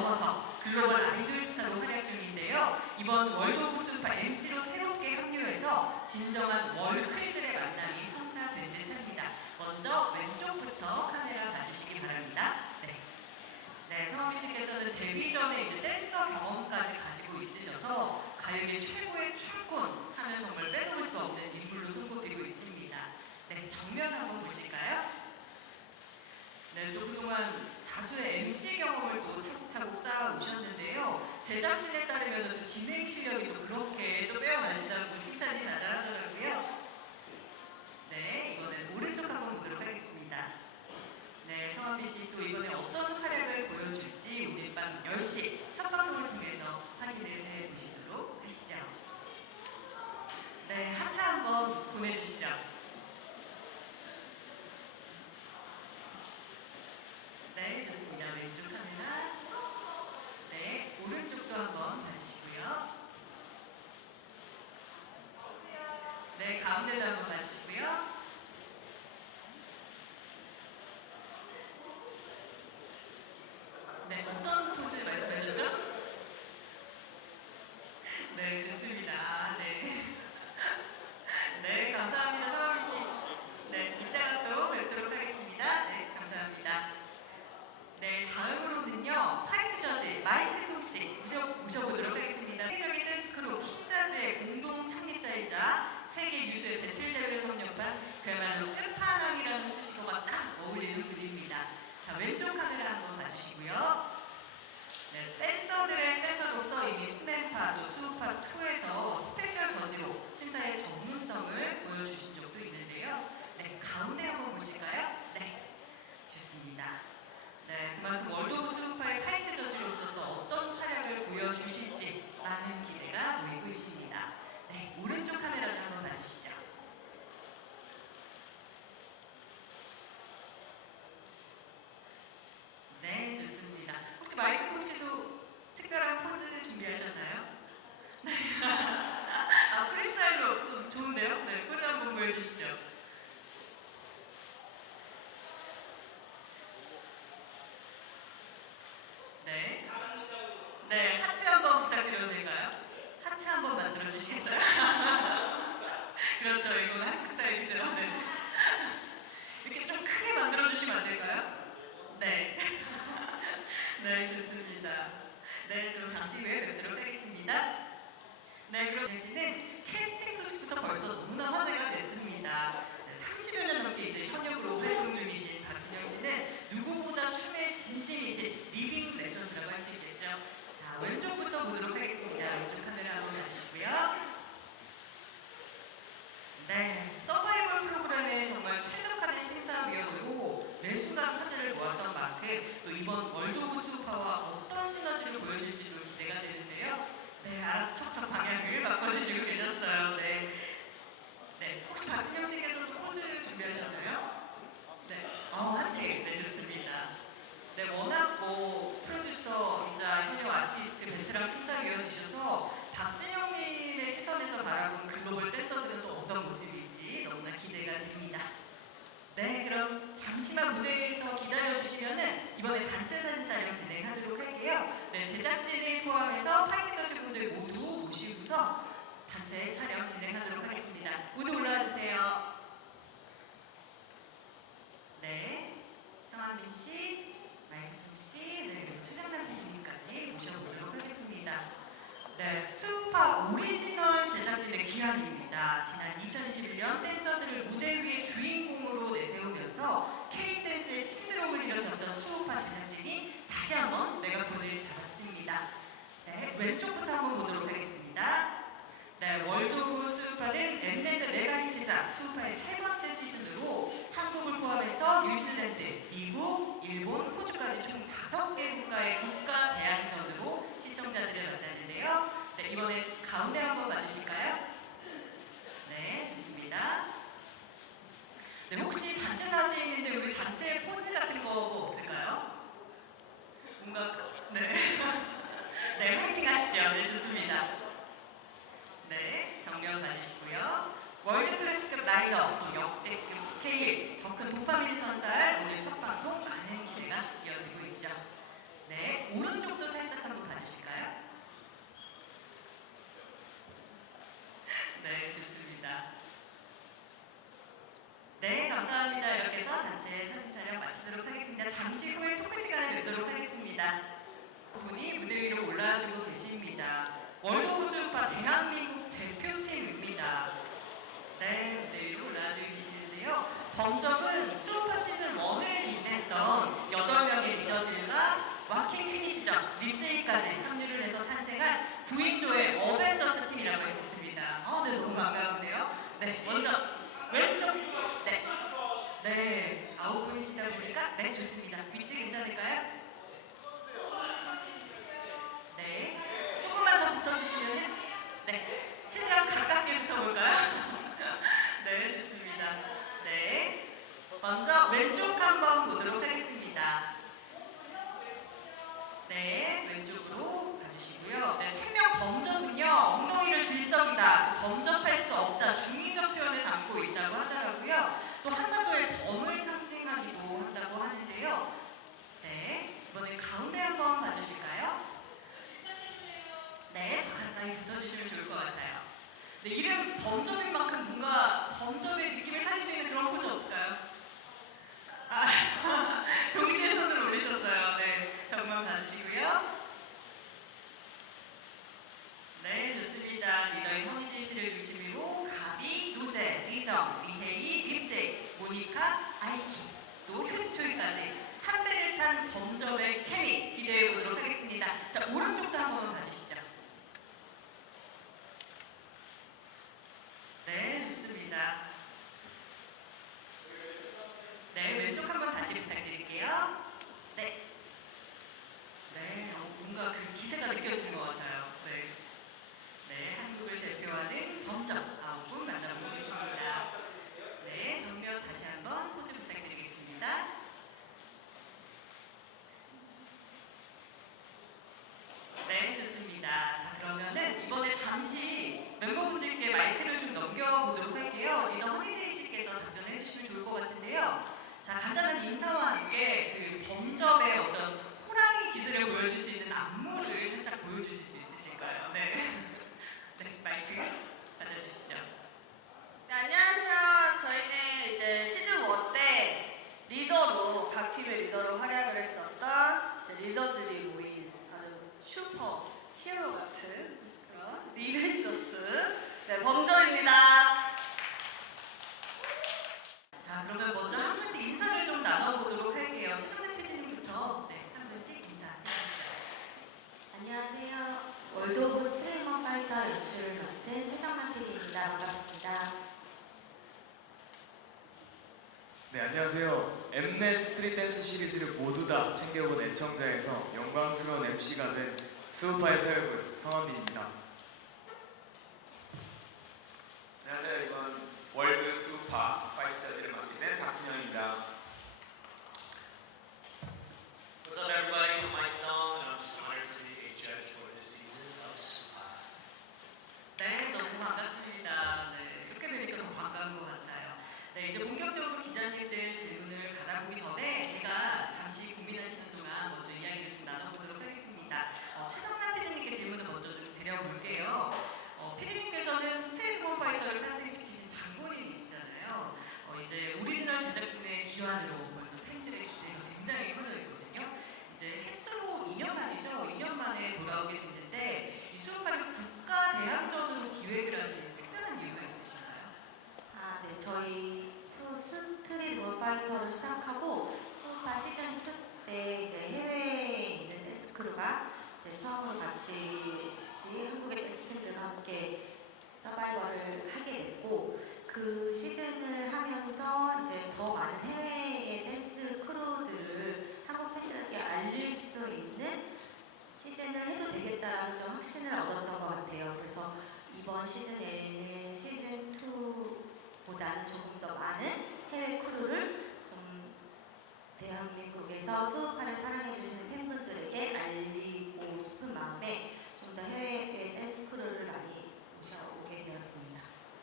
넘어서 글로벌 아이돌 스타로 활약 중인데요. 이번 월드 오브 수우파 MC로 새롭게 합류해서 진정한 월클들의 만남이 성사된 듯합니다. 먼저 왼쪽부터 카메라 봐주시기 바랍니다. 네, 성원미 씨께서는 데뷔 전에 이제 댄서 경험까지 가지고 있으셔서 가요계 최고의 춤꾼 하면 정말 빼놓을 수 없는 인물로 손꼽히고 있습니다. 네, 정면 한번 보실까요? 네, 또 그동안 다수의 MC 경험을 또 차곡차곡 쌓아 오셨는데요. 제작진에 따르면 또 진행 실력이 또 그렇게 또 빼어나시다고 칭찬이 자자하더라고요. 네, 이번엔 오른쪽 한번 보도록 하겠습니다. 네, 성원미 씨 또 이번에 어떤 활약을 보여줄지 오늘 밤 10시 첫 방송을 통해서 확인을 해보시도록 하시죠. 네, 하트 한번 보내주시죠. 네, 좋습니다. 왼쪽 카메라. 네, 오른쪽도 한번 봐주시고요. 네, 가운데도 한번 봐주시고요. 네, 어떤 포즈 말씀하셨죠? 네, 좋습니다. 네. 네, 감사합니다. 성원미 씨. 네, 이따가 또 뵙도록 하겠습니다. 네, 감사합니다. 네, 다음으로는요, 파이트 저지 마이크 솜씨 모셔보도록 하겠습니다. 세계적인 댄스크루 킹자즈의 공동 창립자이자 세계 유수의 배틀대회를 섭렵한 그야말로 끝판왕이라는 수식어가 딱 어울리는 분입니다. 자, 왼쪽 카메라 한번 봐주시고요. 네, 댄서로서 이미 스맨파 또 수우파2에서 스페셜 저지로 심사의 전문성을 보여주신 적도 있는데요. 네, 가운데 한번 보실까요? 네, 좋습니다. 네, 그만큼 월드 오브 수우파의 파이트 저지로서 또 어떤 활약을 보여주실지라는 기대가 모이고 있습니다. 네, 오른쪽 카메라를 한번 봐주시죠. 네, 좋습니다. 혹시 마이크 솜씨도 특별한 포즈 준비하셨나요? 네. 아, 프리스타일로 좋은데요? 네, 포즈 한번 보여주시죠. 네. 네, 하트 한번 부탁드려도 될까요? 하트 한번 만들어 주시겠어요? 그렇죠, 이건 한국 스타일이죠. 네. 이렇게 좀 크게 만들어 주시면 안 될까요? 네. 네, 좋습니다. 네, 그럼 잠시 후에 뵙도록 하겠습니다. 네, 그럼 대신에 캐스팅 소식부터 벌써 너무나 화제가 됐습니다. 30여 년 넘게 이제 현역으로 활동 중이신 박진영 씨는 누구보다 춤의 진심이신 리빙 레전드라고 할 수 있겠죠. 자, 왼쪽부터 보도록 하겠습니다. 왼쪽 카메라 한번 봐주시고요. 네, 서바이벌 프로그램에 정말 최적화된 심사위원으로 매 순간 화제를 모았던 만큼 또 이번 월드 오브 수우파와 어떤 시너지를 보여줄지도 기대가 되는데요. 네, 알아서 척척 방향을 바꿔주시고 계셨어요. 네. 네, 혹시 박진영 씨께서도 포즈 준비하셨나요? 네, 하트. 네, 좋습니다. 네, 워낙 프로듀서이자 현역 아티스트 베테랑 심사위원이셔서 박진영님의 시선에서 바라본 글로벌 댄서들은 또 어떤 모습일지 너무나 기대가 됩니다. 네, 그럼 잠시만 무대에서 기다려주시면은 이번에 단체 사진 촬영 진행하도록 할게요. 네, 제작진을 포함해서 파이트 저지분들 모두 모시고서 단체 촬영 진행하도록 하겠습니다. 모두 올라와 주세요. 네, 성한빈 씨, 마이크솜 씨, 네, 그리고 최정남 PD님까지 모셔보도록 하겠습니다. 네, 수우파 오리지널 제작진의 기한입니다. 지난 2021년 댄서들을 무대 위의 주인공으로 내세우면서 K-댄스의 신드롬을 일으켰던 수우파 제작진이 다시 한번 메가폰을 잡았습니다. 네, 왼쪽부터 한번 보도록 하겠습니다. 네, 월드 오브 수우파는 엠넷의 메가 히트작 수우파의 세 번째 시즌으로 한국을 포함해서 뉴질랜드, 미국, 일본, 호주까지 총 5개 국가의 국가 대항전으로 시청자들을 만났는데요. 네, 이번에 가운데 한번 봐주실까요? 네, 좋습니다. 네, 혹시 단체 사진인데 우리 단체 포즈 같은 거 없을까요? 분이 무대 위로 올라와주고 계십니다. 월드 오브 수우파 대한민국 대표팀입니다. 네, 무대 위로 올라와주고 계시는데요. 범접은 수우파 시즌 1을 빛냈던 8명의 리더들과 와킹 퀸이시죠. 립제이까지 합류를 해서 탄생한 9인조의 어벤져스 팀이라고 할 수 있습니다. 네, 너무 반가운데요. 네, 먼저 왼쪽, 네, 9분이시다 보니까 네, 좋습니다. 위치 괜찮을까요? 네, 조금만 더 붙어주시면 네, 최대한 가깝게 붙어볼까요? 네, 좋습니다. 네, 먼저 왼쪽 한번 보도록 하겠습니다. 네, 왼쪽으로 가주시고요. 네, 팀명 범접은요, 엉덩이를 들썩이다, 범접할 수 없다, 중의적 표현을 담고 있다고 하더라고요. 또 한반도의 범을 상징하기도 한다고 하는데요. 네, 이번에 가운데 한번 봐주실까요? 네, 더 가까이 붙어주시면 좋을 것 같아요. 네, 이름 범접인 만큼 뭔가 범접의 느낌을 살릴 수 있는 그런 포즈 없을까요? 동시에 손을 올리셨어요. 네, 정면 봐주시고요. 네, 좋습니다. 리더인 허니진 씨를 중심으로 가비, 노제, 리정, 리헤이, 립제, 모니카, 아이키, 또 효지초이까지 한 배를 탄 범접의 케미 기대해 보도록 하겠습니다. 자, 오른쪽도 한번 봐주시죠. 네, 좋습니다. 네, 왼쪽 한번 다시 부탁드릴게요. 네. 네, 뭔가 그 기세가 느껴지는 것 같아요. 네. 네, 한국을 대표하는 범접 9분 만나보겠습니다. 네, 정면 다시 한번 포즈 부탁드리겠습니다. 네, 좋습니다. 자, 그러면은 이번에 잠시 멤버분들께 마이크를 좀 넘겨보도록 할게요. 리더 허니제이 씨께서 답변을 해주시면 좋을 것 같은데요. 자, 간단한 인사와 함께 그 범접의 어떤 호랑이 기술을 보여줄 수 있는 안무를 살짝 보여주실 수 있으실까요? 네. 네, 마이크 받아주시죠. 네, 안녕하세요. 저희는 이제 시즌 1 때 리더로, 각 팀의 리더로 활약을 했었던 이제 리더들이 모인 아주 슈퍼 히어로 같은 그런 리벤져스 네, 범접입니다. 자, 그러면 먼저 한 분씩 인사를 좀 나눠보도록 할게요. 최선대 PD님부터 네, 한 분씩 인사해 주시죠. 안녕하세요. 월드 오브 스트리머 파이터 연출을 맡은 최정만 PD입니다. 반갑습니다. 네, 안녕하세요. 엠넷 스트릿 댄스 시리즈를 모두 다 챙겨본 애청자에서 영광스러운 MC가 된 수우파의 서열군 성한빈입니다. 안녕하세요. 이번 월드 수우파 파이트 자지를 맡게 된 박진영입니다. What's up, everybody? I'm Mike Song, and I'm just honored to be a judge for this season of Supa. 네, 너무 반갑습니다. 네, 이렇게 뵈니까 너무 반가운 것 같아요. 네, 이제 본격적으로 기자님들 질문을 받아보기 전에 제가 잠시 고민하시는 동안 먼저 이야기를 좀 나눠보도록 하겠습니다. 최성남 PD님께 질문을 먼저 좀 드려볼게요. PD님께서는 스트리트 파이터를 탄생시키신 장본인이시잖아요. 이제 오리지널 제작진의 기환으로 벌써 팬들의 기대가 굉장히 커져 있거든요. 이제 햇수로 2년 만이죠. 2년 만에 돌아오게 됐는데 이 수우파를 국가 대항전으로 기획을 하신 특별한 이유가 있으신가요? 네, 저희 스트릿 롤파이터를 시작하고 수우파 시즌 2 때 이제 해외에 있는 댄스 크루가 이제 처음으로 같이 한국의 댄스 팬들과 함께 서바이벌을 하게 됐고 그 시즌을 하면서 이제 더 많은 해외의 댄스 크루들을 한국 팬들에게 알릴 수 있는 시즌을 해도 되겠다라는 좀 확신을 얻었던 것 같아요. 그래서 이번 시즌에는 시즌 2보다는 조금 더 많은 해외 크루를 좀 대한민국에서 수우파를 사랑해주시는 팬분들에게 알리고 싶은 마음에 좀 더 해외의 댄스 크루를 많이 모셔오게 되었습니다.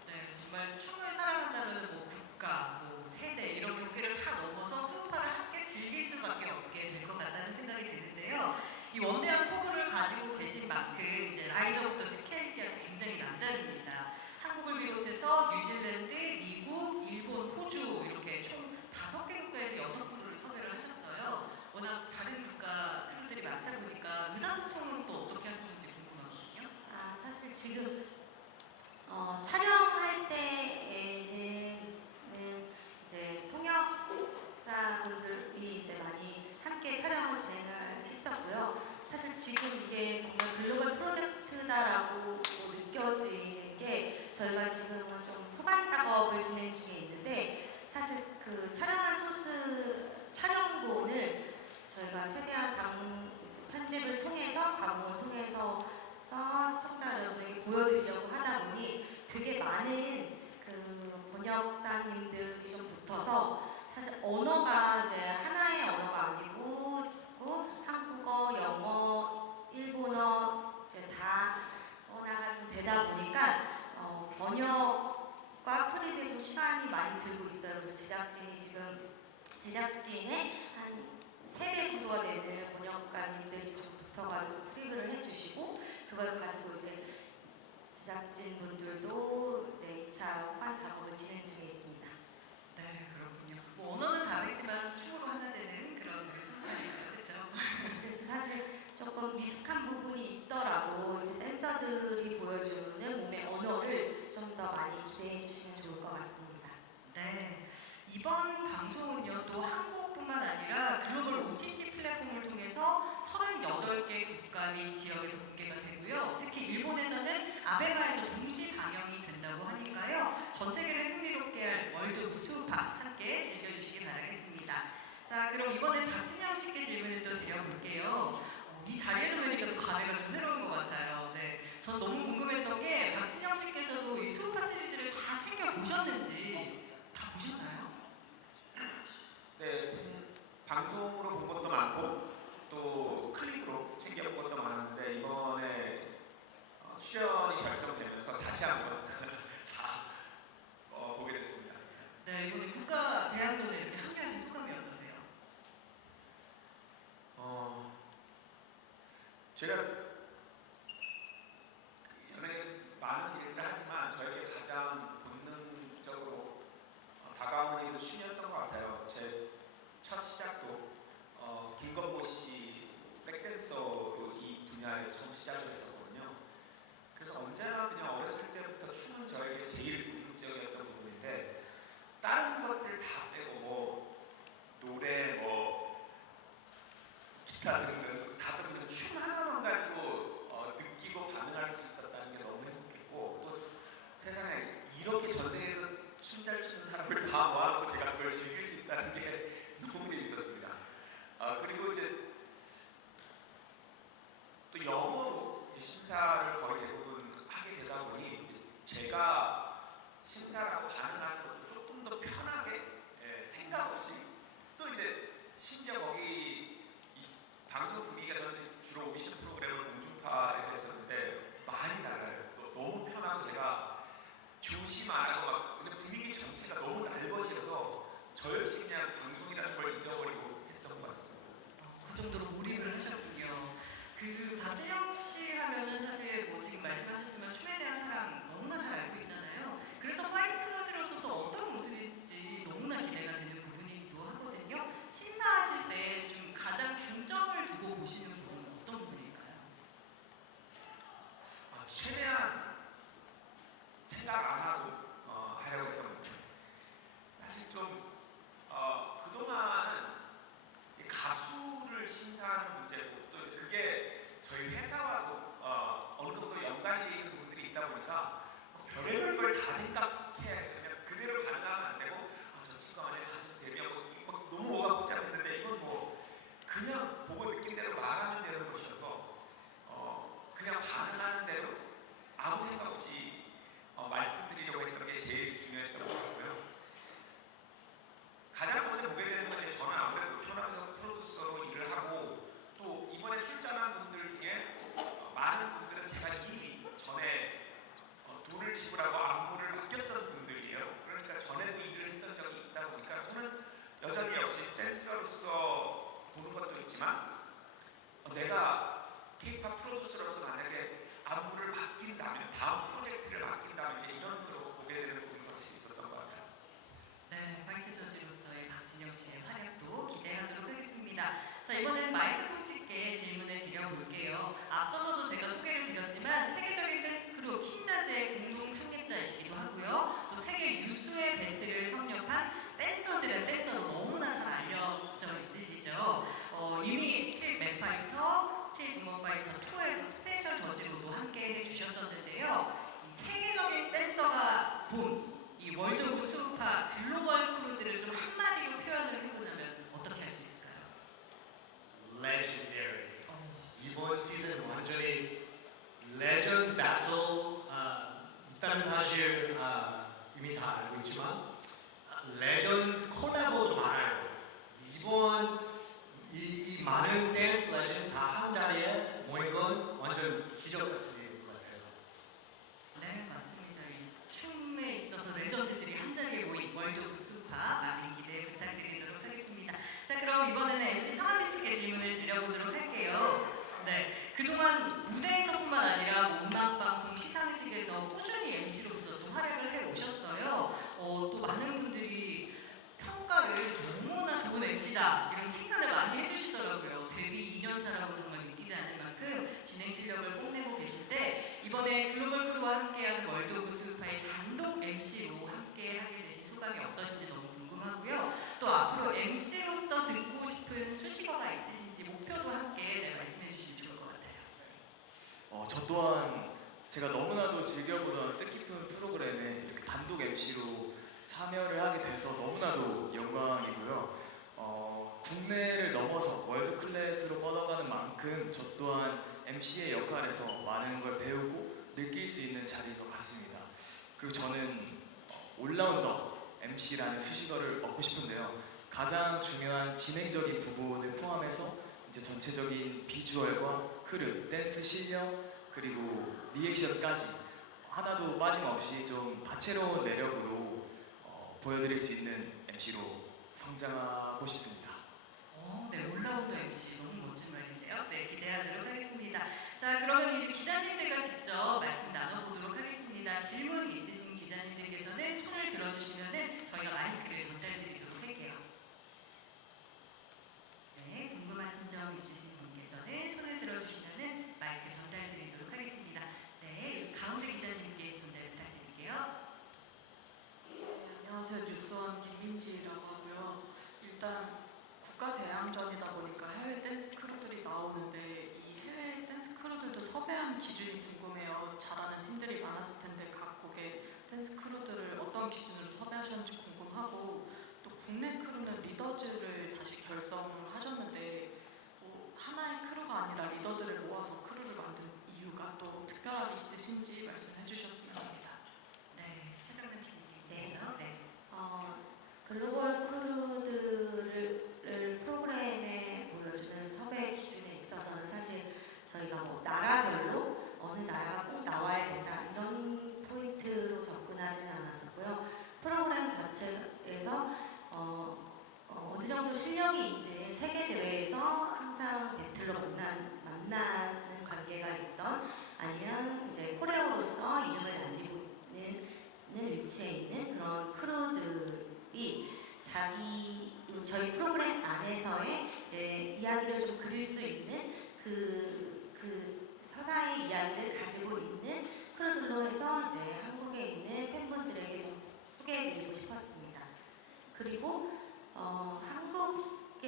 네, 정말 춤을 사랑한다면 뭐 국가, 뭐 세대 이런 경계를 다 넘어서 수우파를 함께 즐길 수밖에 없게 될 것 같다는 생각이 드는데요. 이 원대한 포부를 가지고 계신 만큼 이제 라이더부터 스케일까지 굉장히 남다릅니다. 한국을 비롯해서 뉴질랜드, 미국, 일본, 호주 이렇게 총 5개 국가에서 6프로를 섭외를 하셨어요. 워낙 다른 지금 촬영할 때에는 이제 통역사분들이 이제 많이 함께 촬영을 진행을 했었고요. 사실 지금 이게 정말 글로벌 프로젝트다라고 느껴지는 게 저희가 지금은 좀 후반 작업을 진행 중에 있는데 사실 그 촬영한 소스 촬영본을 저희가 최대한 편집을 통해서 가공을 통해서 시청자 여러분에게 보여드리려고 하다 보니 되게 많은 그 번역사님들이 좀 붙어서 사실 언어가 이제 하나의 언어가 아니고 한국어, 영어, 일본어 이제 다 언어가 좀 되다 보니까 번역과 프립에 좀 시간이 많이 들고 있어요. 그래서 제작진의 한 3배 정도가 되는 번역가님들이 좀 붙어가지고 프리뷰를 해주시고 그걸 가지고 이제 제작진 분들도 이제 2차 후반 작업을 진행 중에 있습니다. 네, 그렇군요. 뭐 언어는 다르지만 춤으로 하나 되는 그런 수업이니까요, 그렇죠? 그래서 사실 조금 미숙한 부분이 있더라도 이제 댄서들이 보여주는 몸의 언어를 좀 더 많이 기대해 주시면 좋을 것 같습니다. 네, 이번 방송은요 또 한국뿐만 아니라 글로벌 OTT 플랫폼을 통해서 38개 국가 및 지역에서 공개가 되고요. 특히 일본에서는 아베마에서 동시 방영이 된다고 하니까요. 전 세계를 흥미롭게 할 월드 오브 수우파 함께 즐겨주시기 바라겠습니다. 자, 그럼 이번에 박진영 씨께 질문을 또 드려볼게요. 이 자리에서 보니까 또 감회가 좀 새로운 것 같아요. 네, 전 너무 궁금했던 게 박진영 씨께서도 이 수우파 시리즈를 다 챙겨 보셨는지 다 보셨나요? 네, 방송으로 본 것도 많고 또 클립으로 챙겨본 것도 많았는데 이번에 출연이 결정되면서 다시 한번 다 보게 됐습니다. 네, 이번에 국가 대항전에 이렇게 합류하신 소감이 어떠세요? 제가 연예계에서 많은 일들을 하지만 저에게 가장 본능적으로 다가오는 일은 춤이었던 것 같아요. 제 첫 시작도 김건모 씨 백댄서로 이 분야에 처음 시작을 했었거든요. 그래서 언제나 그냥 어렸을 때부터 춤은 저에게 제일 본능적이었던 부분인데 다른 것들 다 빼고 뭐 노래 뭐 기타 등등 다 빼고 그냥 춤 하나만 가지고 느끼고 반응할 수 있었다는 게 너무 행복했고 또 세상에 이렇게 전 세계에서 춤 잘 추는 사람을 다 모아놓고 제가 그걸 즐길 수 있다는 게 너무 재밌었습니다. 그리고 이제 또 영어로 심사를 거의 대부분 하게 되다 보니 제가 심사라고 반응하는 것도 조금 더 편하게 생각 없이 또 이제 심지어 거기 이 방송 분위기가 저는 주로 오디션 프로그램을 공중파에서 했었는데 많이 달라요. 또 너무 편하고 제가 조심 안 하고 막 근데 분위기 전체가 너무 날것이어서 저 역시 그냥 방송이라는 걸 잊어버리고 했던 것 같습니다. 그 정도로 몰입을 하셨군요. 그 박진영 씨 하면은 사실 뭐 지금 말씀하셨지만 춤에 대한 사랑 너무나 잘 알고 있잖아요. 그래서 화이트 저지로서 또 어떤 모습이 있을지 너무나 기대가 되는 부분이기도 하거든요. 심사하실 때 좀 가장 중점을 두고 보시는 부분은 어떤 부분일까요? 최대한 생각 안 하고 하려고 했던 것 같아요. 사실 좀 그동안은 이 가수를 심사하는 문제고 또 이제 그게 저희 회사와도 어느 정도 연관이 되어 있는 부분들이 있다 보니까 별의별 걸 다 생각해야 해서 그냥 그대로 반응하면 안 되고 저 친구가 만약에 가수 데뷔하고 이거 너무 뭐가 복잡했는데 이건 뭐 그냥 보고 느낀 대로 말하는 대로 것이어서 그냥 반응하는 대로 아무 생각 없이 말씀드리려고 했던 게 제일 중요했던 것 같고요. 가장 먼저 보게 되는 건 이제 저는 아무래도 현업에서 프로듀서로 일을 하고 또 이번에 출전한 분들 중에 많은 분들은 제가 이미 전에 돈을 지불하고 안무를 맡겼던 분들이에요. 그러니까 전에도 일을 했던 적이 있다 보니까 저는 여전히 역시 댄서로서 보는 것도 있지만 내가 K-pop 프로듀서로서 만약에 안무를 맡긴다면 다음 프로젝트를 맡긴다면 이제 이런 걸로 보게 되는 부분이 확실히 있었던 것 같아요. 네, 화이트 저지로서의 박진영 씨의 활약도 기대하도록 하겠습니다. 자, 이번엔 마이크 솜씨께 질문을 드려볼게요. 앞서서도 제가 소개를 드렸지만 세계적인 댄스 크루 킨자즈의 공동 창립자이시기도 하고요. 또 세계 유수의 배틀을 섭렵한 댄서들의 댄서로 너무나 잘 알려져 있으시죠. 이미 스트릿 맥파이터, 스트릿 우먼파이터 2에서 스페셜 저지로도 함께 해주셨었는데요. 이 세계적인 댄서가 본 이 월드 오브 수우파 글로벌 크루들을 좀 한마디로 표현을 해보자면 어떻게 할 수 있을까요? Legendary. 이번 시즌 완전히 레전드 배틀 있다는 사실 이미 다 알고 있지만 레전드 콜라보도 많아요. 이번 이 많은 댄스 레전드 다 한 자리에 모인 건 완전 기적 같은 일인 것 같아요. 네, 맞습니다. 이 춤에 있어서 레전드들이 한 자리에 모인 월드 오브 수우파 많은 기대 부탁드리도록 하겠습니다. 자, 그럼 이번에는 MC 상하비 씨께 질문을 드려보도록 할게요. 네, 그동안 무대에서뿐만 아니라 뭐 음악방송, 시상식에서 꾸준히 MC로서 또 활약을 해오셨어요. 또 많은 분들이 평가를 너무나 좋은 MC다 이런 칭찬을 많이 해주시더라고요. 데뷔 2년 차라고 정말 믿기지 않을 만큼 진행 실력을 뽐내고 계실 때 이번에 글로벌 크루와 함께하는 월드 오브 수우파의 단독 MC로 함께하게 되신 소감이 어떠신지 너무 궁금하고요. 또 앞으로 MC로서 듣고 싶은 수식어가 있으신지 목표도 함께 말씀해 주시면 좋을 것 같아요. 저 또한 제가 너무나도 즐겨보던 뜻깊은 프로그램에 이렇게 단독 MC로 참여를 하게 돼서 너무나도 영광이고요. 국내를 넘어서 월드 클래스로 뻗어가는 만큼 저 또한 MC의 역할에서 많은 걸 배우고 느낄 수 있는 자리인 것 같습니다. 그리고 저는 올라운더 MC라는 수식어를 얻고 싶은데요. 가장 중요한 진행적인 부분을 포함해서 이제 전체적인 비주얼과 흐름, 댄스 실력, 그리고 리액션까지 하나도 빠짐없이 좀 다채로운 매력으로 보여드릴 수 있는 MC로 성장하고 싶습니다. 네, 올라운더 MC 너무 멋진 말인데요. 네, 기대하도록 하겠습니다. 자, 그러면 이제 기자님들과 직접 말씀 나눠보도록 하겠습니다. 질문 있으신 기자님들께서는 손을 들어주시면은 저희가 마이크를 전달드리도록 할게요. 네, 궁금하신 점 있으신 분께서는 손을 들어주시면은 마이크 전달드리도록 하겠습니다. 네, 가운데 기자님께 전달 부탁드릴게요. 안녕하세요. 뉴스원 김민지라고 하고요. 일단 국가대항전이다 보니까 해외 댄스 크루들이 나오는데 이 해외 댄스 크루들도 섭외한 기준이 궁금해요. 잘하는 팀들이 많았을 텐데 각국의 댄스 크루들을 어떤 기준으로 섭외하셨는지 궁금하고 또 국내 크루는 리더즈를 다시 결성하셨는데 뭐 하나의 크루가 아니라 리더들을 모아서 크루를 만든 이유가 또 특별하게 있으신지 말씀해 주셨으면 합니다. 네, 최정남 기자님께서 네. 글로벌 크루들을 프로그램에 보여주는 섭외 기준에 있어서는 사실 저희가 뭐 나라별로 어느 나라가 꼭 나와야 된다 이런 포인트로 접근하지는 않았었고요. 프로그램 자체에서 어느 정도 실력이 있는 세계 대회에서 항상 배틀로 만나는 관계가 있던 아니면 이제 코레오로서 이름을 날리고 있는 위치에 있는 그런 크루들이 저희 프로그램 안에서의 이제 이야기를 좀 그릴 수 있는 그 서사의 이야기를 가지고 있는 크루들로 해서 이제 한국에 있는 팬분들에게 좀 소개해드리고 싶었습니다. 그리고 한국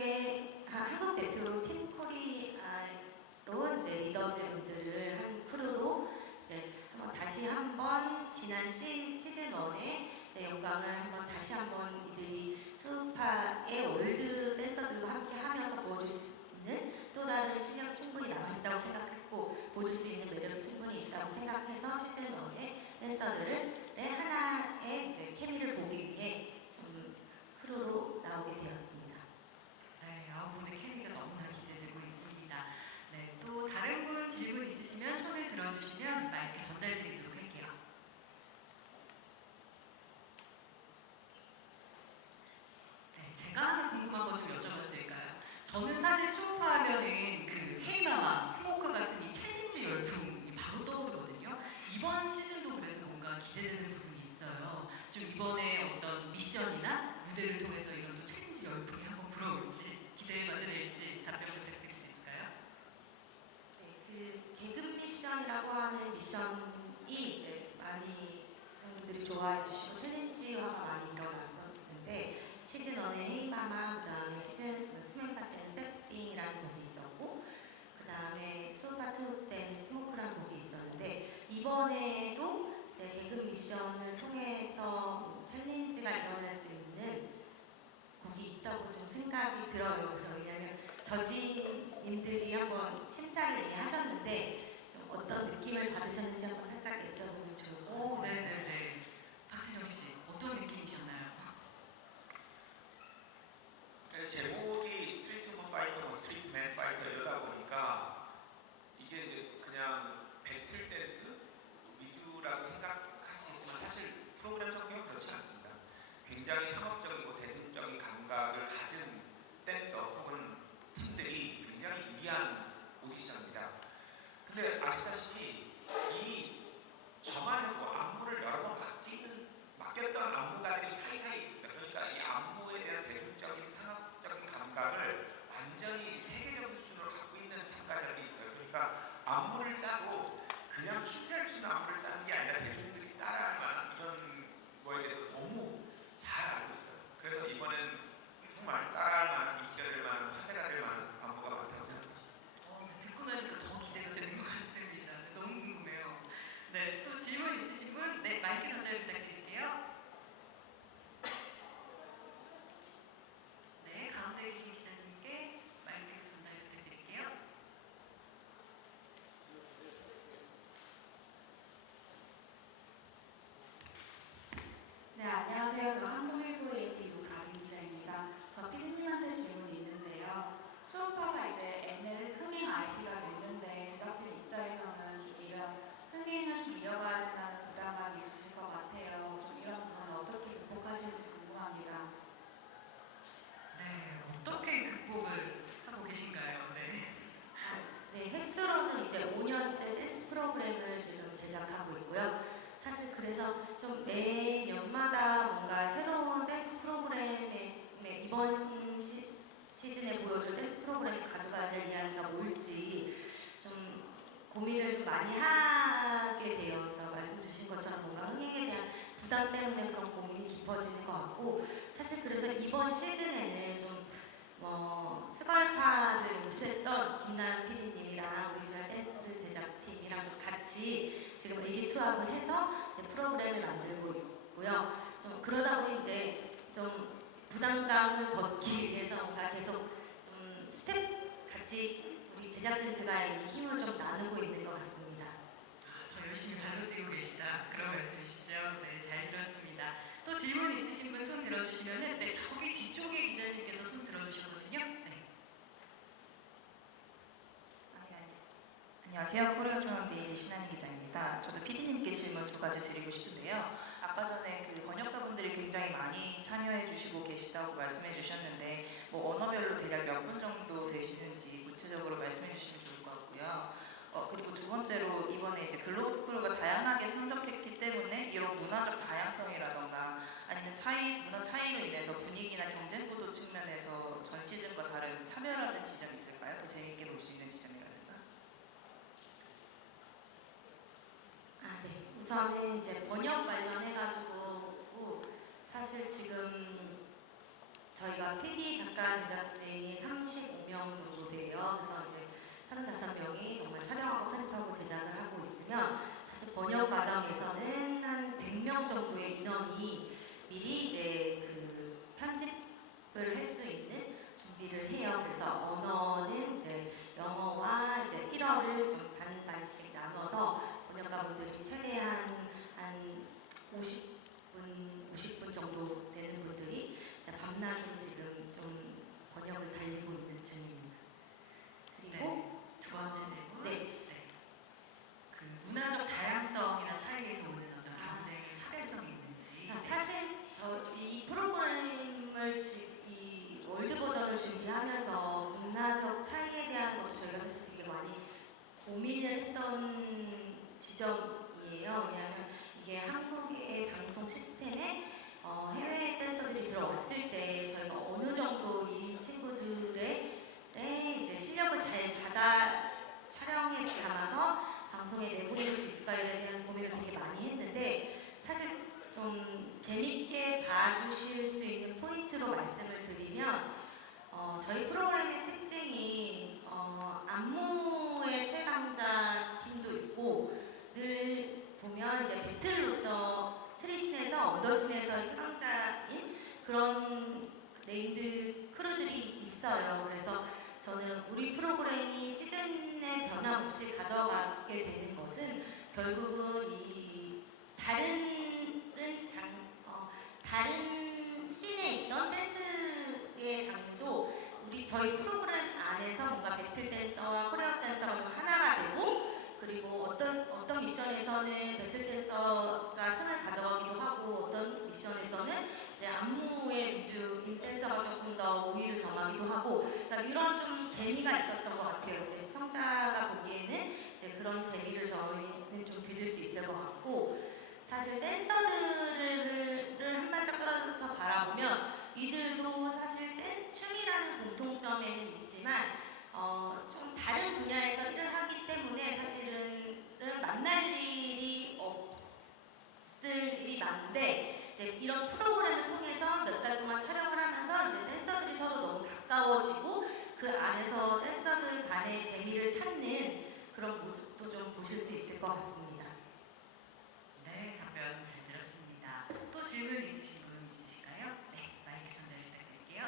대표로 팀 코리아로 이제 리더즈분들을 한 크루로 이제 다시 한번 지난 시즌 1의 영광을 다시 한번 이들이 수우파의 월드 댄서들과 함께 하면서 보여줄 수 있는 또 다른 실력이 충분히 남아있다고 생각했고 보여줄 수 있는 매력이 충분히 있다고 생각해서 시즌 1의 댄서들을 하나의 이제 케미를 보기 위해 좀 크루로 나오게 되었습니다. 네, 분의 케미가 너무나 기대되고 있습니다. 네, 또 다른 분 질문 있으시면 손을 들어주시면 마이크 전달드리도록 할게요. 네, 제가 하나 궁금한 거 좀 여쭤봐도 될까요? 저는 사실 수우파 하면은 그 헤이마마, 스모커 같은 이 챌린지 열풍이 바로 떠오르거든요. 이번 시즌도 그래서 뭔가 기대되는 부분이 있어요. 좀 이번에 어떤 미션이나 무대를 통해서 이런 또 챌린지 열풍이 한번 불어올지 기대해봐도 될지 답변 받으셨는지 한번 살짝 여쭤보면 좋을 것 오, 같습니다. 네네네. 박진영 씨, 어떤 느낌이셨나요? 제목이 스트리트맨 파이터, 스트리트맨 파이터 이러다 보니까 이게 이제 그냥 배틀 댄스 위주라고 생각하시겠지만 사실 프로그램 성격은 그렇지 않습니다. 굉장히 상업적이고 대중적인 감각을 가진 댄서 혹은 팀들이 굉장히 유리한 오디션입니다. 근데 아시다시피 이미 저만 해도 안무를 여러 번 맡겼던 안무가들이 사이사이에 있습니다. 그러니까 이 안무에 대한 대중적인 상업적인 감각을 완전히 세계적인 수준으로 갖고 있는 참가자들이 있어요. 그러니까 안무를 짜도 그냥 춤잘 추는 안무를 짜는 게 아니라 대중들이 따라할 만한 이런 거에 대해서 너무 잘 알고 있어요. 그래서 이번엔 정말 따라할 만한, 인기가 될 만한, 화제가 될 만한 안무가 많다고 생각합니다. 듣고 나니까 더 기대가 되는 것 같습니다. 너무 궁금해요. 네, 또 질문 있으신 분? 네, 마이크 전달 부탁드릴게요. 네, 가운데 계신 기자님께 마이크 전달 부탁드릴게요. 네, 안녕하세요. 저 한국일보의 이부가림 기자입니다. 저 피디님한테 질문이 있는데요. 수우파가 이제 Mnet 흥행 IP가 됐는데 제작진 입장에서는 좀 이런 흥행을 좀 이어가야 된다는 부담감이 있으실 것 같아요. 좀 이런 부분을 어떻게 극복하실지 궁금합니다. 네, 어떻게 극복을 하고 계신가요? 네. 네, 횟수로는 이제 5년째 댄스 프로그램을 지금 제작하고 있고요. 사실 그래서 좀 매년마다 뭔가 새로운 댄스 프로그램에 이번 시즌에 보여줄 댄스 프로그램을 가져가야 될 이야기가 뭘지 좀 고민을 좀 많이 하게 되어서 말씀 주신 것처럼 뭔가 흥행에 대한 부담 때문에 그런 고민이 깊어지는 것 같고 사실 그래서 이번 시즌에는 좀 스걸파를 연출했던 김나연 PD님이랑 오리지널 댄스 제작팀이랑 좀 같이 지금 의기투합을 해서 이제 프로그램을 만들고 있고요. 좀 그러다 보니 이제 좀 부담감을 벗기 위해서 뭔가 계속 좀 스텝 같이 우리 제작진들과의 이 힘을 좀 나누고 있는 것 같습니다. 더 열심히 발로 뛰고 계시다. 그런 말씀이시죠? 네, 잘 들었습니다. 또 질문 있으신 분 손 들어주시면은 네, 저기 뒤쪽에 기자님께서 손 들어주셨거든요. 네. 안녕하세요. 코리아중앙데일리 신한희 기자입니다. 저도 PD님께 질문 두 가지 드리고 싶은데요. 아까 전에 그 번역가분들이 굉장히 많이 참여해 주시고 계시다고 말씀해 주셨는데 뭐 언어별로 대략 몇 분 정도 되시는지 구체적으로 말씀해 주시면 좋을 것 같고요. 그리고 두 번째로 이번에 이제 글로벌과 다양하게 참석했기 때문에 이런 문화적 다양성이라던가 아니면 문화 차이로 인해서 분위기나 경쟁 구도 측면에서 전 시즌과 다른 차별화된 지점이 있을까요? 더 재미있게 볼 수 있는 지점이라든가. 네. 우선은 이제 번역 관련해가지고 사실 지금 저희가 PD 작가 제작진이 35명 정도 돼요. 그래서 이제 35명이 정말 촬영하고 편집하고 제작을 하고 있으면 사실 번역 과정에서는 한 100명 정도의 인원이 미리 이제 그 편집을 할 수 있는 준비를 해요. 그래서 언어는 이제 영어와 이제 1어를 좀 반반씩 나눠서 번역가분들이 최대한 한 50분 정도 되는 분들이 밤낮으로 지금 좀 번역을 달리고 있는 중입니다. 그리고 네. 두 번째 질문. 네. 그 문화적 다양성이나 차이에서 오는 어떤 경쟁의 차별성이 있는지. 사실 이 프로그램을 이 월드 버전을 준비하면서 문화적 차이에 대한 것도 저희가 사실 되게 많이 고민을 했던 지점이에요. 왜냐하면 이게 한국의 방송 시스템에 해외 댄서들이 들어왔을 때 저희가 어느 정도 이 친구들의 이제 실력을 잘 받아 촬영해서 담아서 방송에 내보낼 수 있을까에 대한 고민을 되게 많이 했는데 사실 좀 재밌게 봐주실 수 있는 포인트로 말씀을 드리면 저희 프로그램의 특징이 안무의 최강자 팀도 있고 늘 보면 이제 배틀로서 스트릿신에서 언더신에서의 최강자인 그런 네임드 크루들이 있어요. 그래서 저는 우리 프로그램이 시즌에 변함없이 가져가게 되는 것은 결국은 이 다른 씬에 있던 댄스의 장르도 저희 프로그램 안에서 뭔가 배틀 댄서와 코리안 댄서가 좀 하나가 되고, 그리고 어떤 미션에서는 배틀 댄서가 승을 가져가기도 하고, 어떤 미션에서는 이제 안무의 위주인 댄서가 조금 더 우위를 점하기도 하고, 그러니까 이런 좀 재미가 있었던 것 같아요. 이제 시청자가 보기에는 이제 그런 재미를 저희는 좀 드릴 수 있을 것 같고, 사실 댄서들을 한 발짝 떨어져서 바라보면 이들도 사실 춤이라는 공통점에는 있지만 좀 다른 분야에서 일을 하기 때문에 사실은 만날 일이 없을 일이 많은데, 이제 이런 프로그램을 통해서 몇 달 동안 촬영을 하면서 이제 댄서들이 서로 너무 가까워지고 그 안에서 댄서들 간의 재미를 찾는 그런 모습도 좀 보실 수 있을 것 같습니다. 네, 답변 잘 들었습니다. 또 질문 있으신 분 있으실까요? 네, 마이크 전달 부탁드릴게요.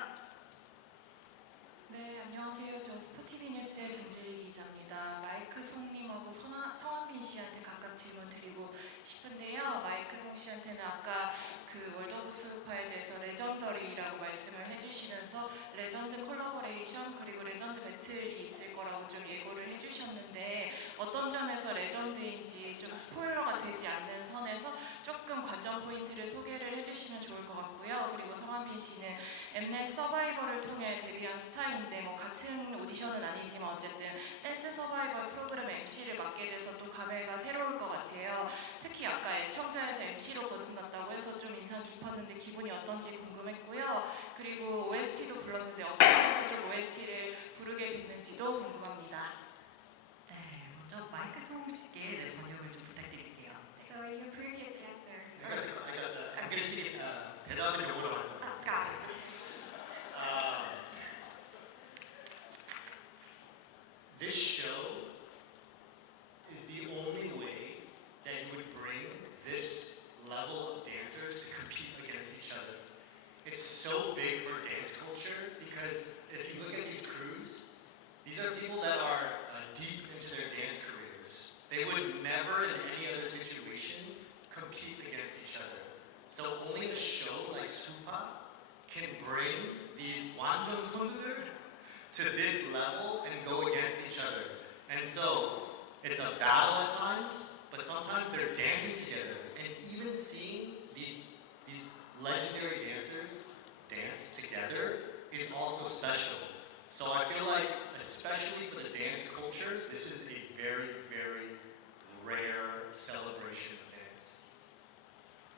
네, 안녕하세요. 저 스포티비 뉴스의 정주리 기자입니다. 마이크 송님하고 서원빈 씨한테 각각 질문 드리고 싶은데요. 마이크 송 씨한테는 아까 그 월드 오브 수우파에 대해서 레전더리라고 말씀을 해주시면서 레전드 콜라보레이션 그리고 레전드 배틀이 있을 거라고 좀 예고를 해주셨는데, 어떤 점에서 레전드인지 좀 스포일러가 되지 않는 선에서 조금 관전 포인트를 소개를 해주시면 좋을 것 같고요. 그리고 성한빈 씨는 엠넷 서바이벌을 통해 데뷔한 스타인데 뭐 같은 오디션은 아니지만 어쨌든 댄스 서바이벌 프로그램 MC를 맡게 돼서 또 감회가 새로울 것 같아요. 특히 아까 애청자에서 MC로 거듭났다고 해서 좀 인상 깊었는데 기분이 어떤지 궁금했고요. 그리고 OST도 불렀는데 어떻게 해서 좀 OST를 부르게 됐는지도 궁금합니다. 네, 먼저 마이크 송 씨께 번역을 좀 부탁드릴게요. So your previous answer. I'm gonna speak 대답은 영어로 할 거예요. Got it. This show is the only way that you would bring this level of dancers to compete against each other. It's so big for dance culture because if you look at these crews, these are people that are deep into their dance careers. They would never in any other situation compete against each other. So only a show like Supa can bring these 완전 선수들 to this level and go against each other. And so it's a battle at times, but sometimes they're dancing together. And even seeing these legendary dancers dance together is also special. So I feel like, especially for the dance culture, this is a very, very rare celebration of dance.